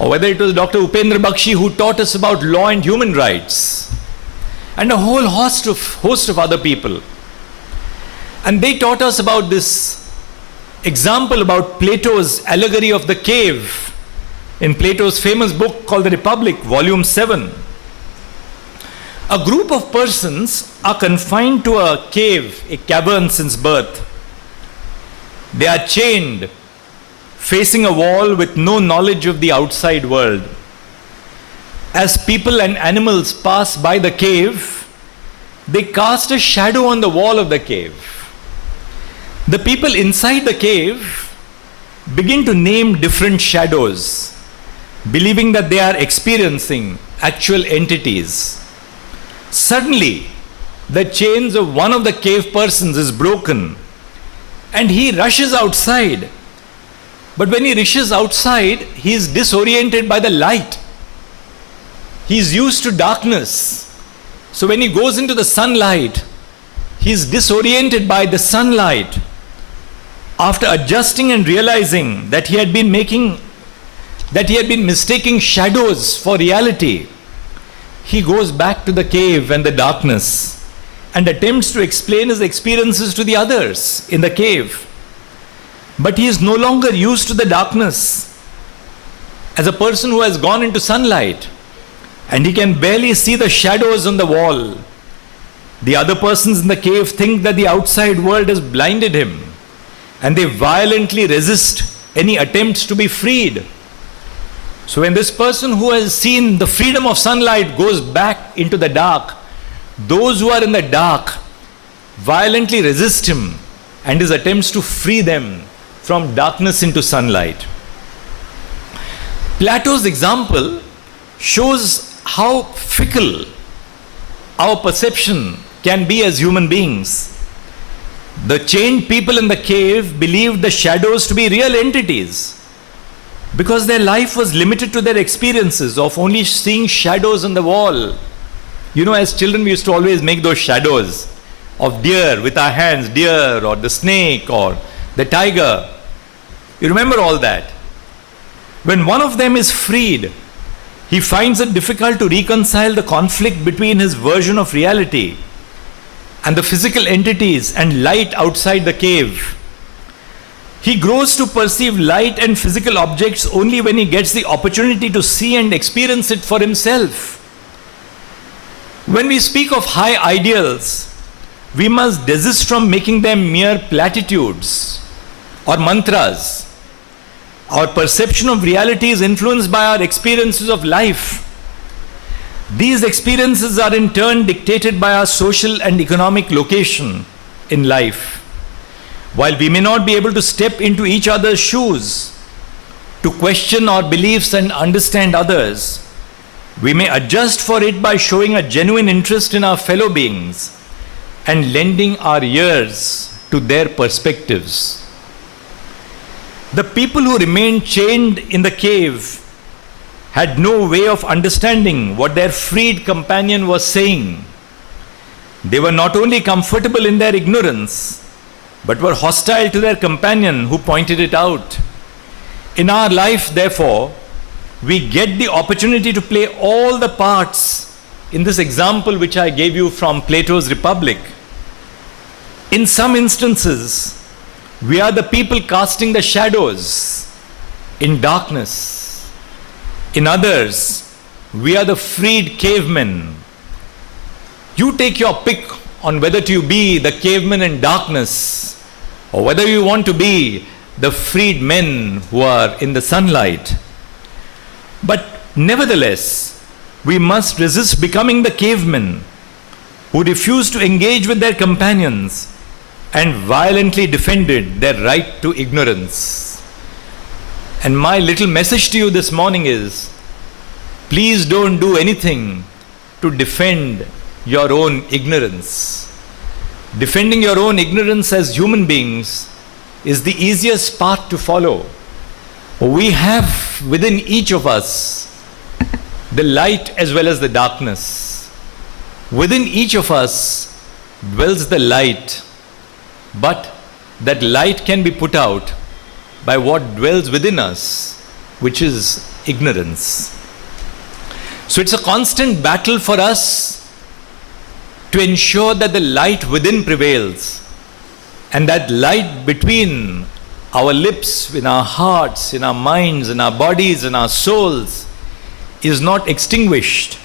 Or whether it was Dr. Upendra Bakshi, who taught us about law and human rights, and a whole host of other people. And they taught us about this example about Plato's allegory of the cave in Plato's famous book called The Republic, Volume 7. A group of persons are confined to a cave, a cavern since birth. They are chained, facing a wall with no knowledge of the outside world. As people and animals pass by the cave, they cast a shadow on the wall of the cave. The people inside the cave begin to name different shadows, believing that they are experiencing actual entities. Suddenly, the chains of one of the cave persons is broken, and he rushes outside. But when he rushes outside, he is disoriented by the light. He is used to darkness. So when he goes into the sunlight, he is disoriented by the sunlight. After adjusting and realizing that he had been mistaking shadows for reality, he goes back to the cave and the darkness and attempts to explain his experiences to the others in the cave. But he is no longer used to the darkness as a person who has gone into sunlight, and he can barely see the shadows on the wall. The other persons in the cave think that the outside world has blinded him, and they violently resist any attempts to be freed. So when this person who has seen the freedom of sunlight goes back into the dark, those who are in the dark violently resist him and his attempts to free them from darkness into sunlight. Plato's example shows how fickle our perception can be as human beings. The chained people in the cave believed the shadows to be real entities because their life was limited to their experiences of only seeing shadows on the wall. You know, as children we used to always make those shadows of deer with our hands, deer or the snake or the tiger. You remember all that? When one of them is freed, he finds it difficult to reconcile the conflict between his version of reality and the physical entities and light outside the cave. He grows to perceive light and physical objects only when he gets the opportunity to see and experience it for himself. When we speak of high ideals, we must desist from making them mere platitudes or mantras. Our perception of reality is influenced by our experiences of life. These experiences are in turn dictated by our social and economic location in life. While we may not be able to step into each other's shoes to question our beliefs and understand others, we may adjust for it by showing a genuine interest in our fellow beings and lending our ears to their perspectives. The people who remained chained in the cave had no way of understanding what their freed companion was saying. They were not only comfortable in their ignorance, but were hostile to their companion who pointed it out. In our life, therefore, we get the opportunity to play all the parts in this example which I gave you from Plato's Republic. In some instances, we are the people casting the shadows in darkness. In others, we are the freed cavemen. You take your pick on whether to be the cavemen in darkness or whether you want to be the freed men who are in the sunlight. But nevertheless, we must resist becoming the cavemen who refused to engage with their companions and violently defended their right to ignorance. And my little message to you this morning is, please don't do anything to defend your own ignorance. Defending your own ignorance as human beings is the easiest path to follow. We have within each of us the light as well as the darkness. Within each of us dwells the light, but that light can be put out by what dwells within us, which is ignorance. So it's a constant battle for us to ensure that the light within prevails, and that light between our lips, in our hearts, in our minds, in our bodies, in our souls is not extinguished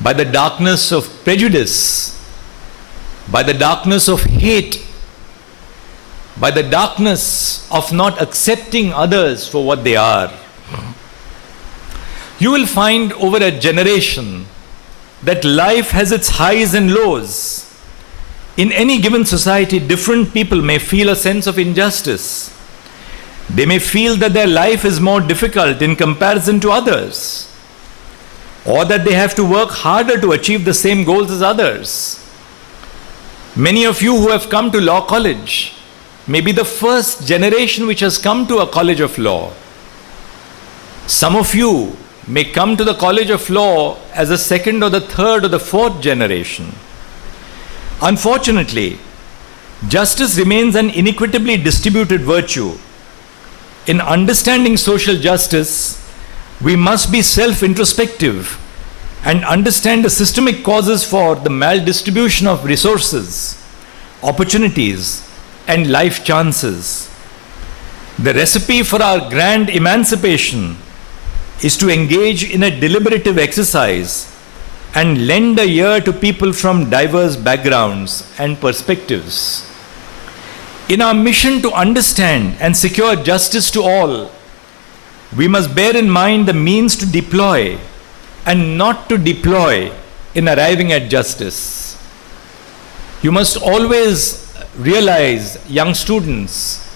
by the darkness of prejudice, by the darkness of hate, by the darkness of not accepting others for what they are. You will find over a generation that life has its highs and lows. In any given society, different people may feel a sense of injustice. They may feel that their life is more difficult in comparison to others, or that they have to work harder to achieve the same goals as others. Many of you who have come to law college may be the first generation which has come to a college of law. Some of you may come to the college of law as a second or the third or the fourth generation. Unfortunately, justice remains an inequitably distributed virtue. In understanding social justice, we must be self-introspective and understand the systemic causes for the maldistribution of resources, opportunities, and life chances. The recipe for our grand emancipation is to engage in a deliberative exercise and lend a ear to people from diverse backgrounds and perspectives. In our mission to understand and secure justice to all, we must bear in mind the means to deploy and not to deploy in arriving at justice. You must always realize, young students,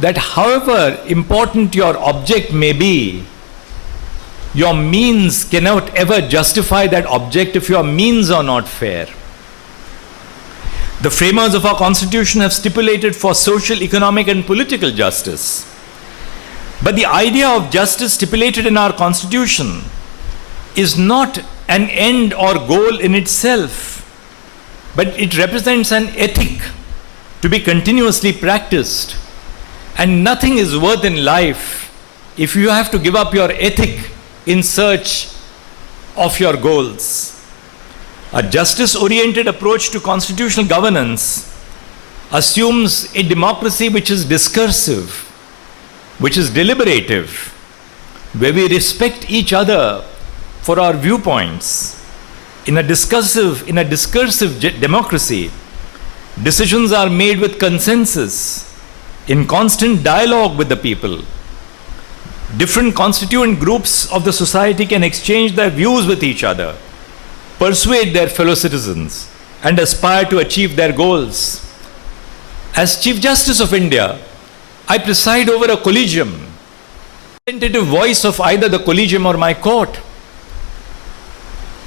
that however important your object may be, your means cannot ever justify that object if your means are not fair. The framers of our Constitution have stipulated for social, economic, and political justice. But the idea of justice stipulated in our Constitution is not an end or goal in itself, but it represents an ethic to be continuously practiced. And nothing is worth in life if you have to give up your ethic in search of your goals. A justice-oriented approach to constitutional governance assumes a democracy which is discursive, which is deliberative, where we respect each other for our viewpoints. In a discursive democracy, decisions are made with consensus, in constant dialogue with the people. Different constituent groups of the society can exchange their views with each other, persuade their fellow citizens, and aspire to achieve their goals. As Chief Justice of India, I preside over a collegium, representative voice of either the collegium or my court.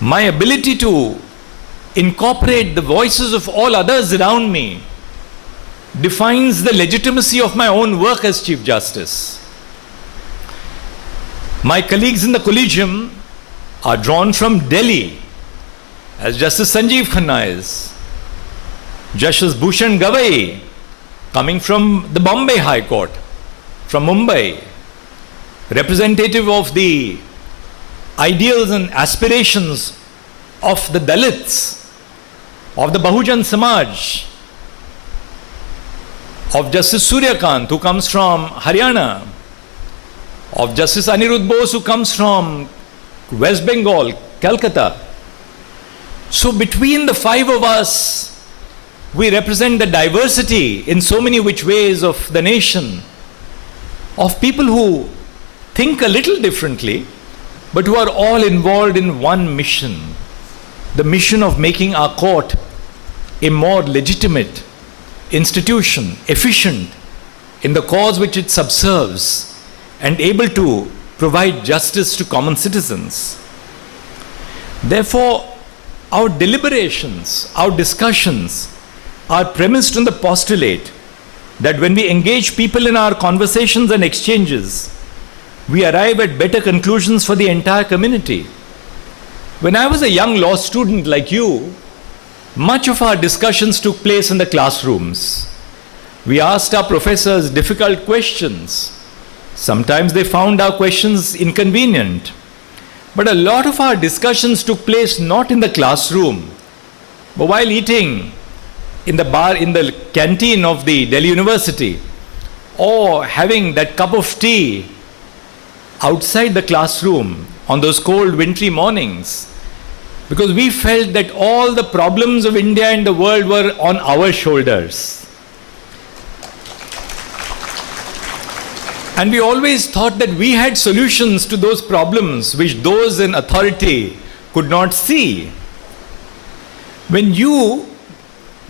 My ability to incorporate the voices of all others around me defines the legitimacy of my own work as Chief Justice. My colleagues in the collegium are drawn from Delhi, as Justice Sanjeev Khanna is, Justice Bhushan Gavai, coming from the Bombay High Court, from Mumbai, representative of the ideals and aspirations of the Dalits, of the Bahujan Samaj, of Justice Suryakant, who comes from Haryana, of Justice Anirudh Bose, who comes from West Bengal, Calcutta. So between the five of us, we represent the diversity in so many which ways of the nation, of people who think a little differently, but who are all involved in one mission, the mission of making our court a more legitimate institution, efficient in the cause which it subserves, and able to provide justice to common citizens. Therefore, our deliberations, our discussions are premised on the postulate that when we engage people in our conversations and exchanges, we arrive at better conclusions for the entire community. When I was a young law student like you, much of our discussions took place in the classrooms. We asked our professors difficult questions. Sometimes they found our questions inconvenient. But a lot of our discussions took place not in the classroom, but while eating in the bar, in the canteen of the Delhi University, or having that cup of tea outside the classroom on those cold wintry mornings, because we felt that all the problems of India and the world were on our shoulders. And we always thought that we had solutions to those problems which those in authority could not see. When you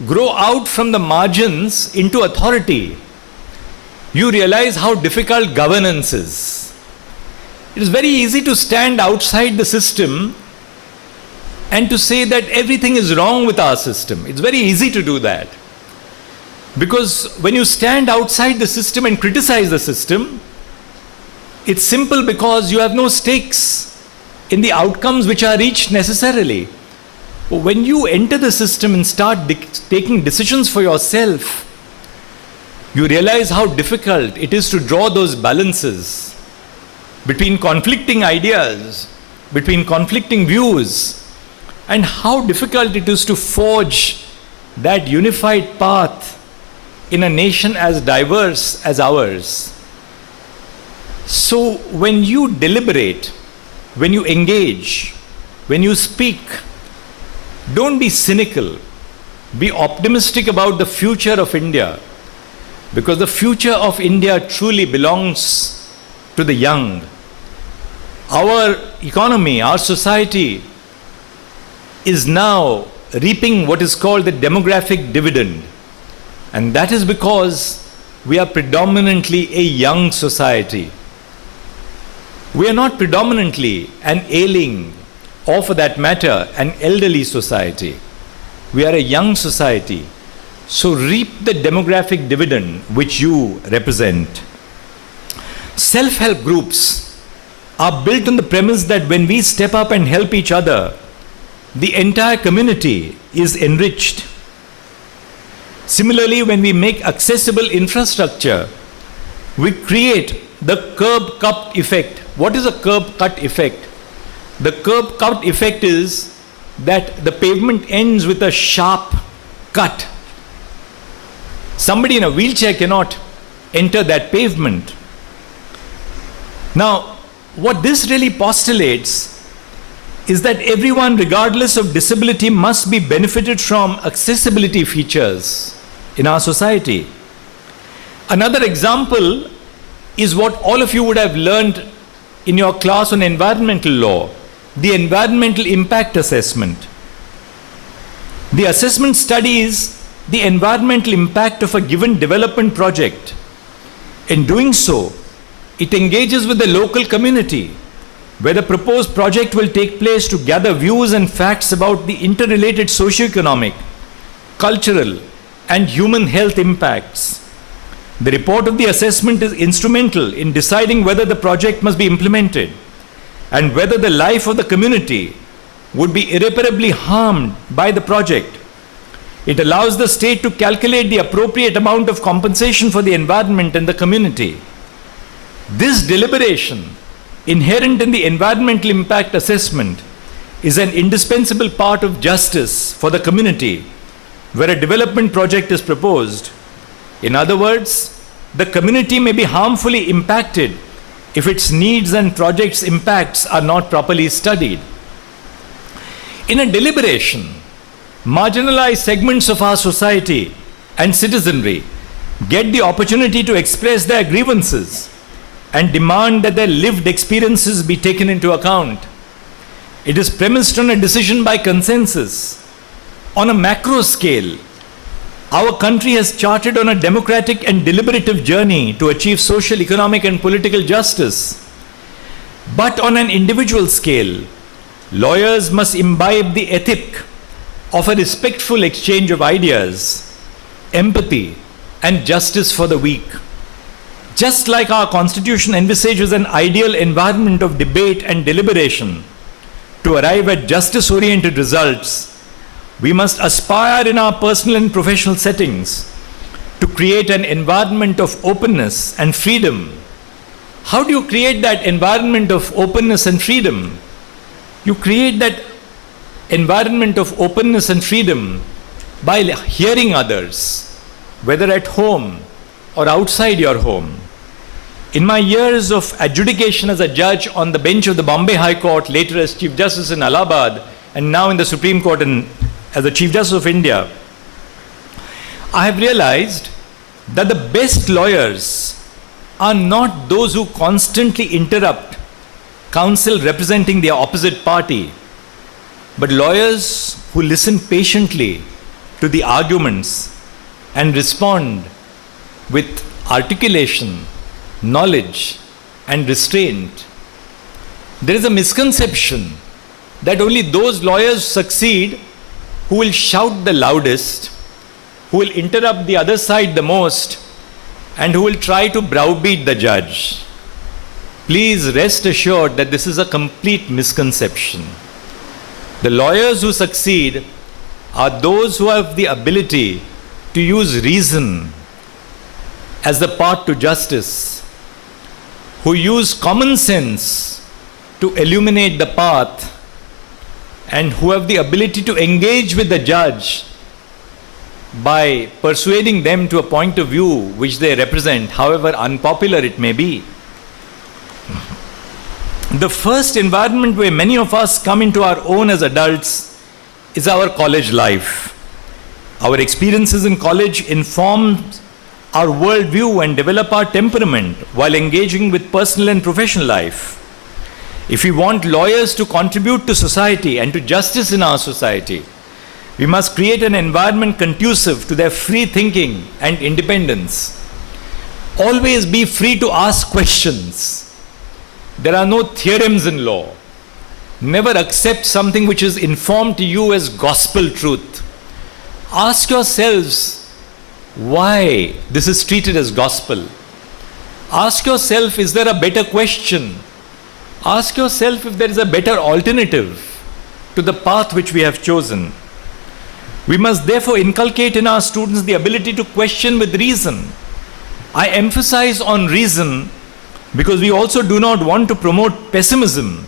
grow out from the margins into authority, you realize how difficult governance is. It is very easy to stand outside the system and to say that everything is wrong with our system. It's very easy to do that. Because when you stand outside the system and criticize the system, it's simple because you have no stakes in the outcomes which are reached necessarily. But when you enter the system and start taking decisions for yourself, you realize how difficult it is to draw those balances between conflicting ideas, between conflicting views, and how difficult it is to forge that unified path in a nation as diverse as ours. So when you deliberate, when you engage, when you speak, don't be cynical. Be optimistic about the future of India, because the future of India truly belongs to the young. Our economy, our society is now reaping what is called the demographic dividend. And that is because we are predominantly a young society. We are not predominantly an ailing, or for that matter, an elderly society. We are a young society. So reap the demographic dividend which you represent. Self-help groups are built on the premise that when we step up and help each other, the entire community is enriched. Similarly, when we make accessible infrastructure, we create the curb cut effect. What is a curb cut effect? The curb cut effect is that the pavement ends with a sharp cut. Somebody in a wheelchair cannot enter that pavement. Now, what this really postulates is that everyone, regardless of disability, must be benefited from accessibility features in our society. Another example is what all of you would have learned in your class on environmental law, the environmental impact assessment. The assessment studies the environmental impact of a given development project. In doing so, it engages with the local community, where the proposed project will take place to gather views and facts about the interrelated socio-economic, cultural, and human health impacts. The report of the assessment is instrumental in deciding whether the project must be implemented and whether the life of the community would be irreparably harmed by the project. It allows the state to calculate the appropriate amount of compensation for the environment and the community. This deliberation, inherent in the environmental impact assessment, is an indispensable part of justice for the community where a development project is proposed. In other words, the community may be harmfully impacted if its needs and project's impacts are not properly studied. In a deliberation, marginalized segments of our society and citizenry get the opportunity to express their grievances and demand that their lived experiences be taken into account. It is premised on a decision by consensus. On a macro scale, our country has charted on a democratic and deliberative journey to achieve social, economic, and political justice. But on an individual scale, lawyers must imbibe the ethic of a respectful exchange of ideas, empathy, and justice for the weak. Just like our Constitution envisages an ideal environment of debate and deliberation to arrive at justice-oriented results, we must aspire in our personal and professional settings to create an environment of openness and freedom. How do you create that environment of openness and freedom? You create that environment of openness and freedom by hearing others, whether at home or outside your home. In my years of adjudication as a judge on the bench of the Bombay High Court, later as Chief Justice in Allahabad, and now in the Supreme Court as the Chief Justice of India, I have realized that the best lawyers are not those who constantly interrupt counsel representing their opposite party, but lawyers who listen patiently to the arguments and respond with articulation, knowledge, and restraint. There is a misconception that only those lawyers succeed who will shout the loudest, who will interrupt the other side the most, and who will try to browbeat the judge. Please rest assured that this is a complete misconception. The lawyers who succeed are those who have the ability to use reason as the path to justice, who use common sense to illuminate the path, and who have the ability to engage with the judge by persuading them to a point of view which they represent, however unpopular it may be. The first environment where many of us come into our own as adults is our college life. Our experiences in college inform our worldview and develop our temperament while engaging with personal and professional life. If we want lawyers to contribute to society and to justice in our society, we must create an environment conducive to their free thinking and independence. Always be free to ask questions. There are no theorems in law. Never accept something which is informed to you as gospel truth. Ask yourselves why this is treated as gospel. Ask yourself, is there a better question? Ask yourself if there is a better alternative to the path which we have chosen. We must therefore inculcate in our students the ability to question with reason. I emphasize on reason because we also do not want to promote pessimism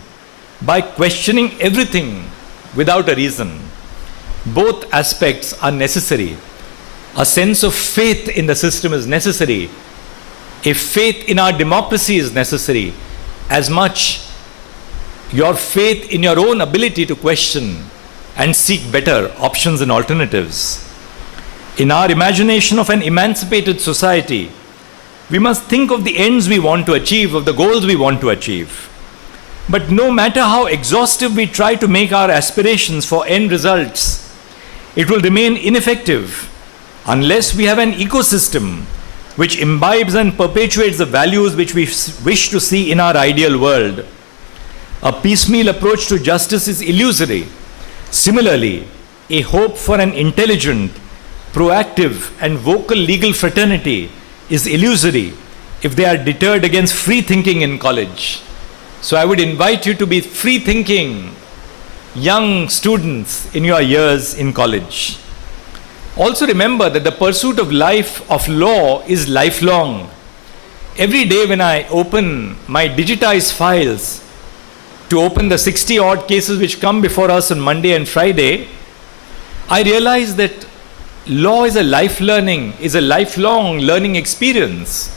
by questioning everything without a reason. Both aspects are necessary. A sense of faith in the system is necessary. A faith in our democracy is necessary. As much your faith in your own ability to question and seek better options and alternatives. In our imagination of an emancipated society, we must think of the ends we want to achieve, of the goals we want to achieve. But no matter how exhaustive we try to make our aspirations for end results, it will remain ineffective unless we have an ecosystem which imbibes and perpetuates the values which we wish to see in our ideal world. A piecemeal approach to justice is illusory. Similarly, a hope for an intelligent, proactive, and vocal legal fraternity is illusory if they are deterred against free thinking in college. So I would invite you to be free thinking young students in your years in college. Also remember that the pursuit of life of law is lifelong. Every day when I open my digitized files to open the 60 odd cases which come before us on Monday and Friday, I realize that law is a lifelong learning experience.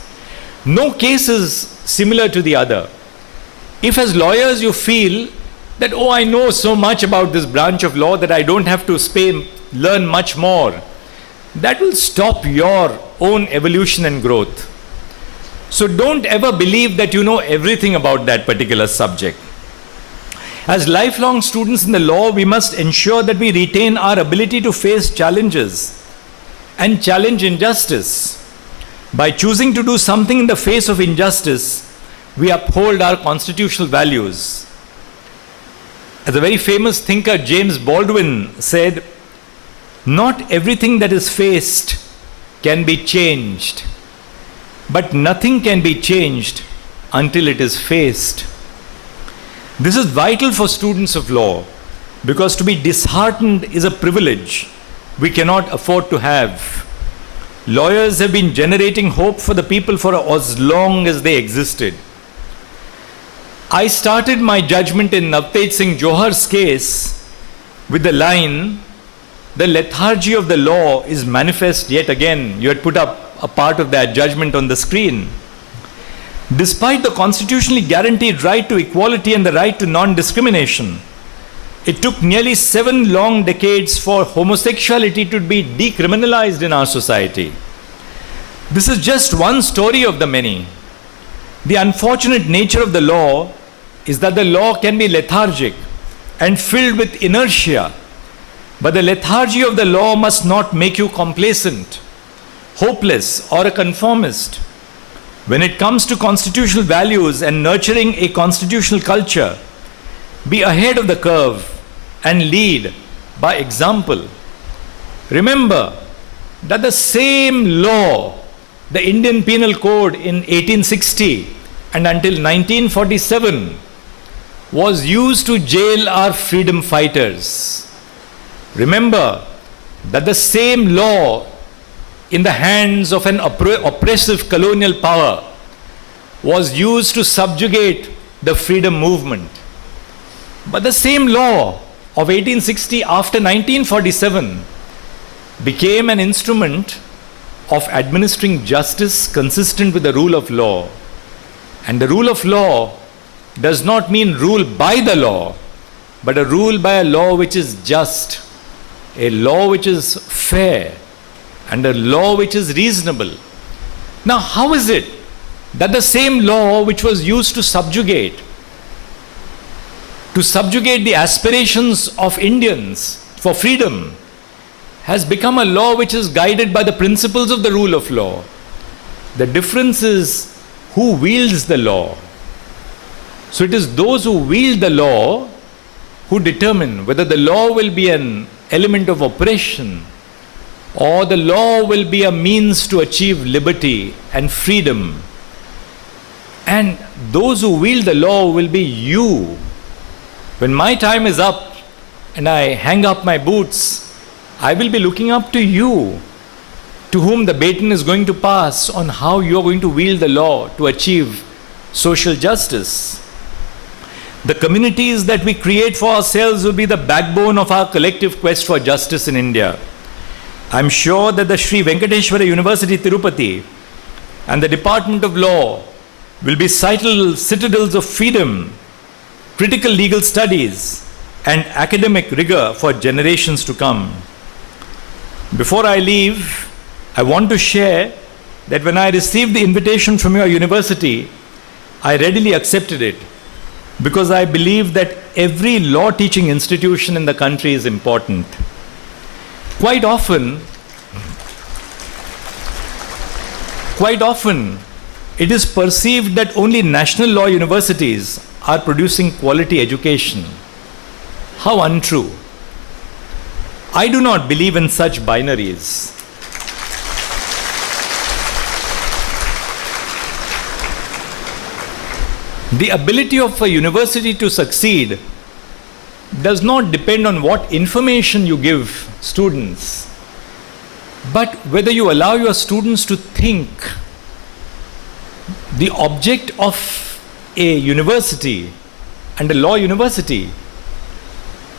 No case is similar to the other. If as lawyers you feel that, oh, I know so much about this branch of law that I don't have to learn much more, that will stop your own evolution and growth. So don't ever believe that you know everything about that particular subject. As lifelong students in the law, we must ensure that we retain our ability to face challenges and challenge injustice. By choosing to do something in the face of injustice, we uphold our constitutional values. As a very famous thinker, James Baldwin, said, "Not everything that is faced can be changed, but nothing can be changed until it is faced." This is vital for students of law, because to be disheartened is a privilege we cannot afford to have. Lawyers have been generating hope for the people for as long as they existed. I started my judgment in Navtej Singh Johhar's case with the line, "The lethargy of the law is manifest yet again." You had put up a part of that judgment on the screen. Despite the constitutionally guaranteed right to equality and the right to non-discrimination, it took nearly 7 long decades for homosexuality to be decriminalized in our society. This is just one story of the many. The unfortunate nature of the law is that the law can be lethargic and filled with inertia, but the lethargy of the law must not make you complacent, hopeless, or a conformist. When it comes to constitutional values and nurturing a constitutional culture, be ahead of the curve and lead by example. Remember that the same law, the Indian Penal Code in 1860 and until 1947, was used to jail our freedom fighters. Remember that the same law in the hands of an oppressive colonial power was used to subjugate the freedom movement. But the same law of 1860 after 1947 became an instrument of administering justice consistent with the rule of law. And the rule of law does not mean rule by the law, but a rule by a law which is just, a law which is fair, and a law which is reasonable. Now, how is it that the same law which was used to subjugate the aspirations of Indians for freedom has become a law which is guided by the principles of the rule of law? The difference is who wields the law. So it is those who wield the law who determine whether the law will be an element of oppression or the law will be a means to achieve liberty and freedom. And those who wield the law will be you. When my time is up and I hang up my boots, I will be looking up to you, to whom the baton is going to pass on how you are going to wield the law to achieve social justice. The communities that we create for ourselves will be the backbone of our collective quest for justice in India. I'm sure that the Venkateswara University, Tirupati, and the Department of Law will be citadels of freedom, critical legal studies, and academic rigor for generations to come. Before I leave, I want to share that when I received the invitation from your university, I readily accepted it because I believe that every law teaching institution in the country is important. Quite often, it is perceived that only national law universities are producing quality education. How untrue. I do not believe in such binaries. The ability of a university to succeed does not depend on what information you give students, but whether you allow your students to think. The object of a university and a law university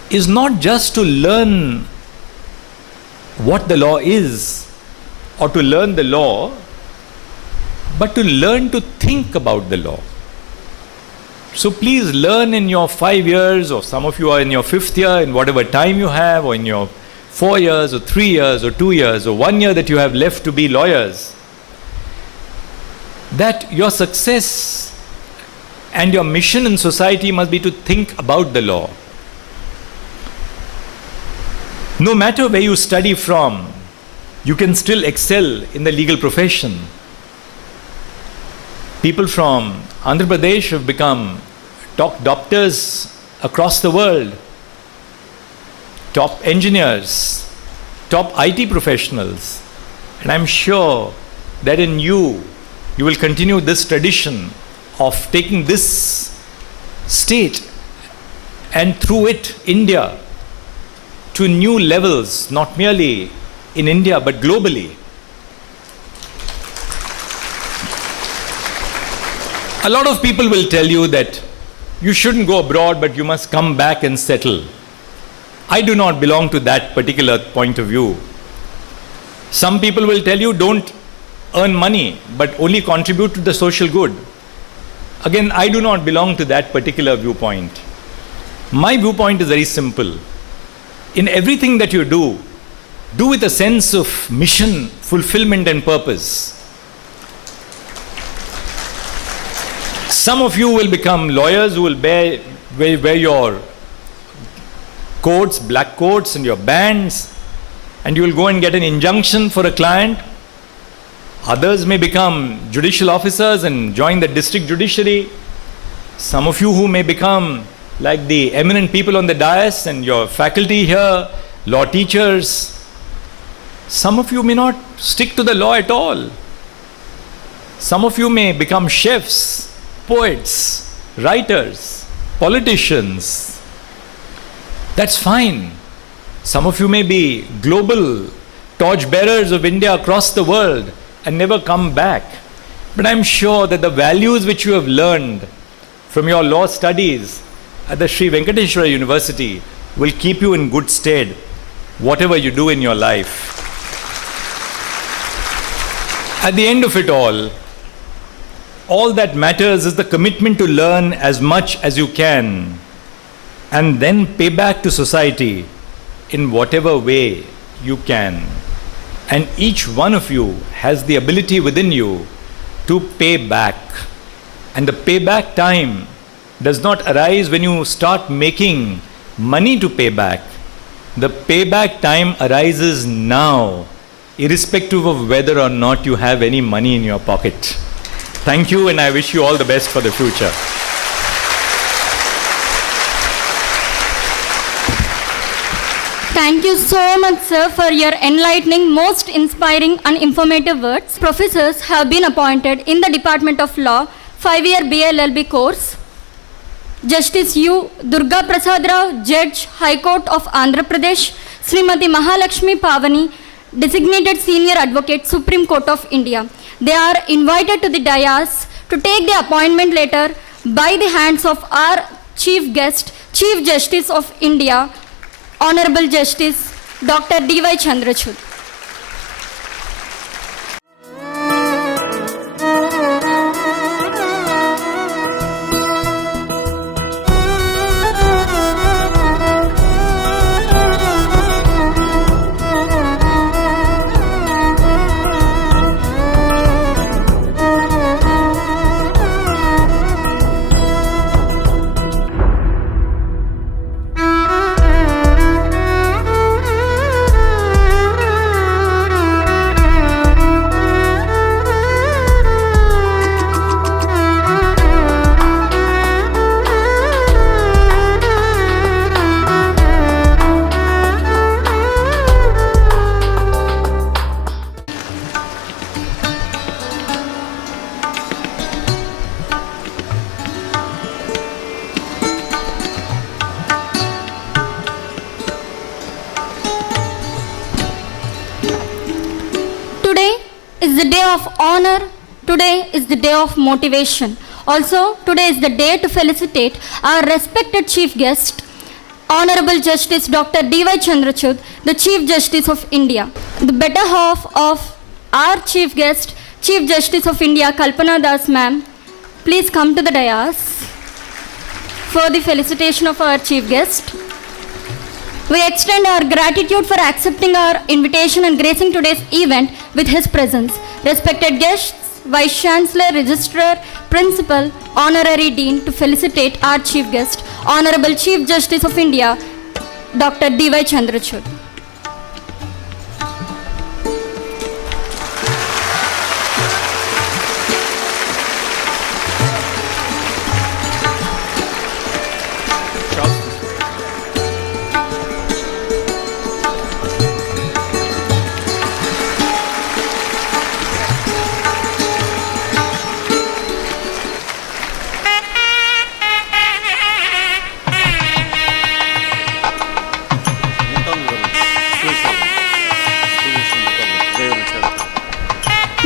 is not just to learn what the law is or to learn the law, but to learn to think about the law. So please learn in your 5 years, or some of you are in your 5th year, in whatever time you have, or in your 4 years, or 3 years, or 2 years, or 1 year that you have left to be lawyers, that your success and your mission in society must be to think about the law. No matter where you study from, you can still excel in the legal profession. People from Andhra Pradesh have become top doctors across the world, top engineers, top IT professionals. And I'm sure that in you will continue this tradition of taking this state and through it India to new levels, not merely in India but globally. A lot of people will tell you that you shouldn't go abroad, but you must come back and settle. I do not belong to that particular point of view. Some people will tell you don't earn money, but only contribute to the social good. Again, I do not belong to that particular viewpoint. My viewpoint is very simple. In everything that you do with a sense of mission, fulfillment and purpose. Some of you will become lawyers who will wear your coats, black coats and your bands, and you will go and get an injunction for a client. Others may become judicial officers and join the district judiciary. Some of you who may become like the eminent people on the dais and your faculty here, law teachers. Some of you may not stick to the law at all. Some of you may become chefs, poets, writers, politicians. That's fine. Some of you may be global torchbearers of India across the world and never come back. But I'm sure that the values which you have learned from your law studies at the Sri Venkateswara University will keep you in good stead, whatever you do in your life. At the end of it all that matters is the commitment to learn as much as you can and then pay back to society in whatever way you can. And each one of you has the ability within you to pay back. And the payback time does not arise when you start making money to pay back. The payback time arises now, irrespective of whether or not you have any money in your pocket. Thank you, and I wish you all the best for the future. Thank you so much, sir, for your enlightening, most inspiring and informative words. Professors have been appointed in the Department of Law, 5-year LL.B course. Justice U. Durga Prasad Rao, Judge, High Court of Andhra Pradesh. Srimati Mahalakshmi Pavani, Designated Senior Advocate, Supreme Court of India. They are invited to the dais to take the appointment letter by the hands of our chief guest, Chief Justice of India, Honorable Justice Dr. Y.Chandrachud. is the day of honor. Today is the day of motivation. Also, today is the day to felicitate our respected Chief Guest, Honorable Justice Dr. Y.Chandrachud, the Chief Justice of India. The better half of our Chief Guest, Chief Justice of India, Kalpana Das ma'am, please come to the dais for the felicitation of our Chief Guest. We extend our gratitude for accepting our invitation and gracing today's event with his presence. Respected guests, Vice Chancellor, Registrar, Principal, Honorary Dean, to felicitate our Chief Guest, Honorable Chief Justice of India, Dr. Y.Chandrachud.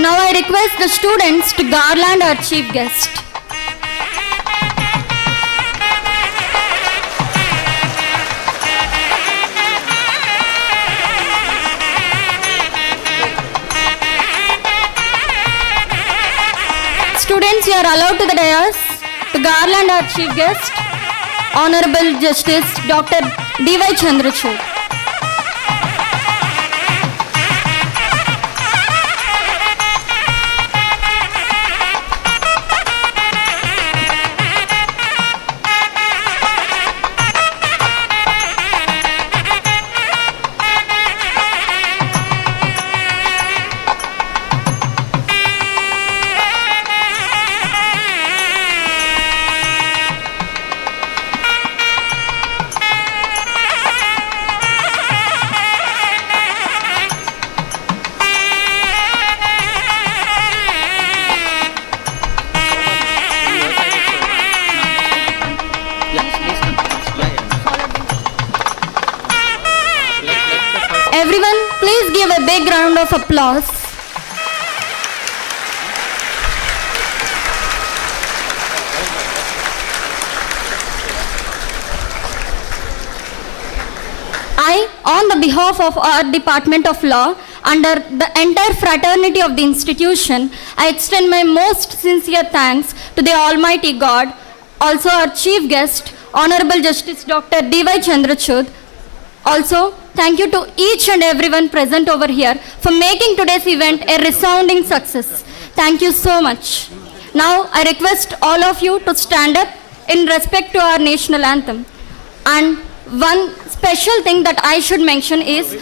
Now I request the students to garland our Chief Guest. Students, you are allowed to the dais to garland our Chief Guest, Honorable Justice Dr. Y.Chandrachud. Everyone, please give a big round of applause. I, on the behalf of our Department of Law, under the entire fraternity of the institution, I extend my most sincere thanks to the Almighty God, also our Chief Guest, Honorable Justice Dr. Y.Chandrachud. Also, thank you to each and everyone present over here for making today's event a resounding success. Thank you so much. Now, I request all of you to stand up in respect to our national anthem. And one special thing that I should mention is,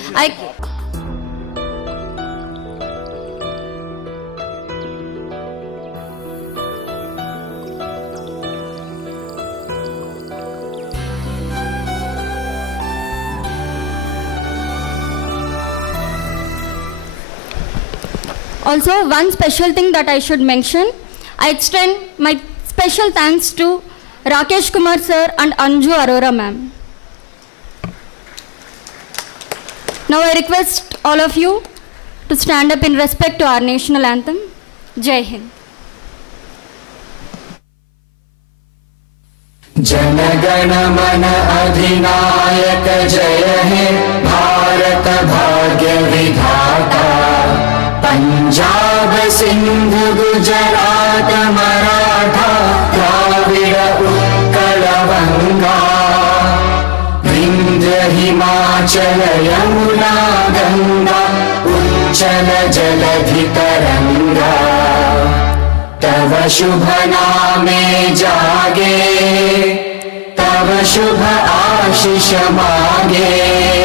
also, one special thing that I should mention, I extend my special thanks to Rakesh Kumar sir and Anju Arora ma'am. Now I request all of you to stand up in respect to our national anthem. Jai Hind. जनगण मन अधिनायक जय हे भारत भाग्य विधाता पंजाब सिंध गुजरात मराठा द्राविड़ उत्कल बंगा विंध्य हिमाचल यमुना गंगा उच्चल जलधि तरंगा तव शुभ नामे जागे तव शुभ आशीष मांगे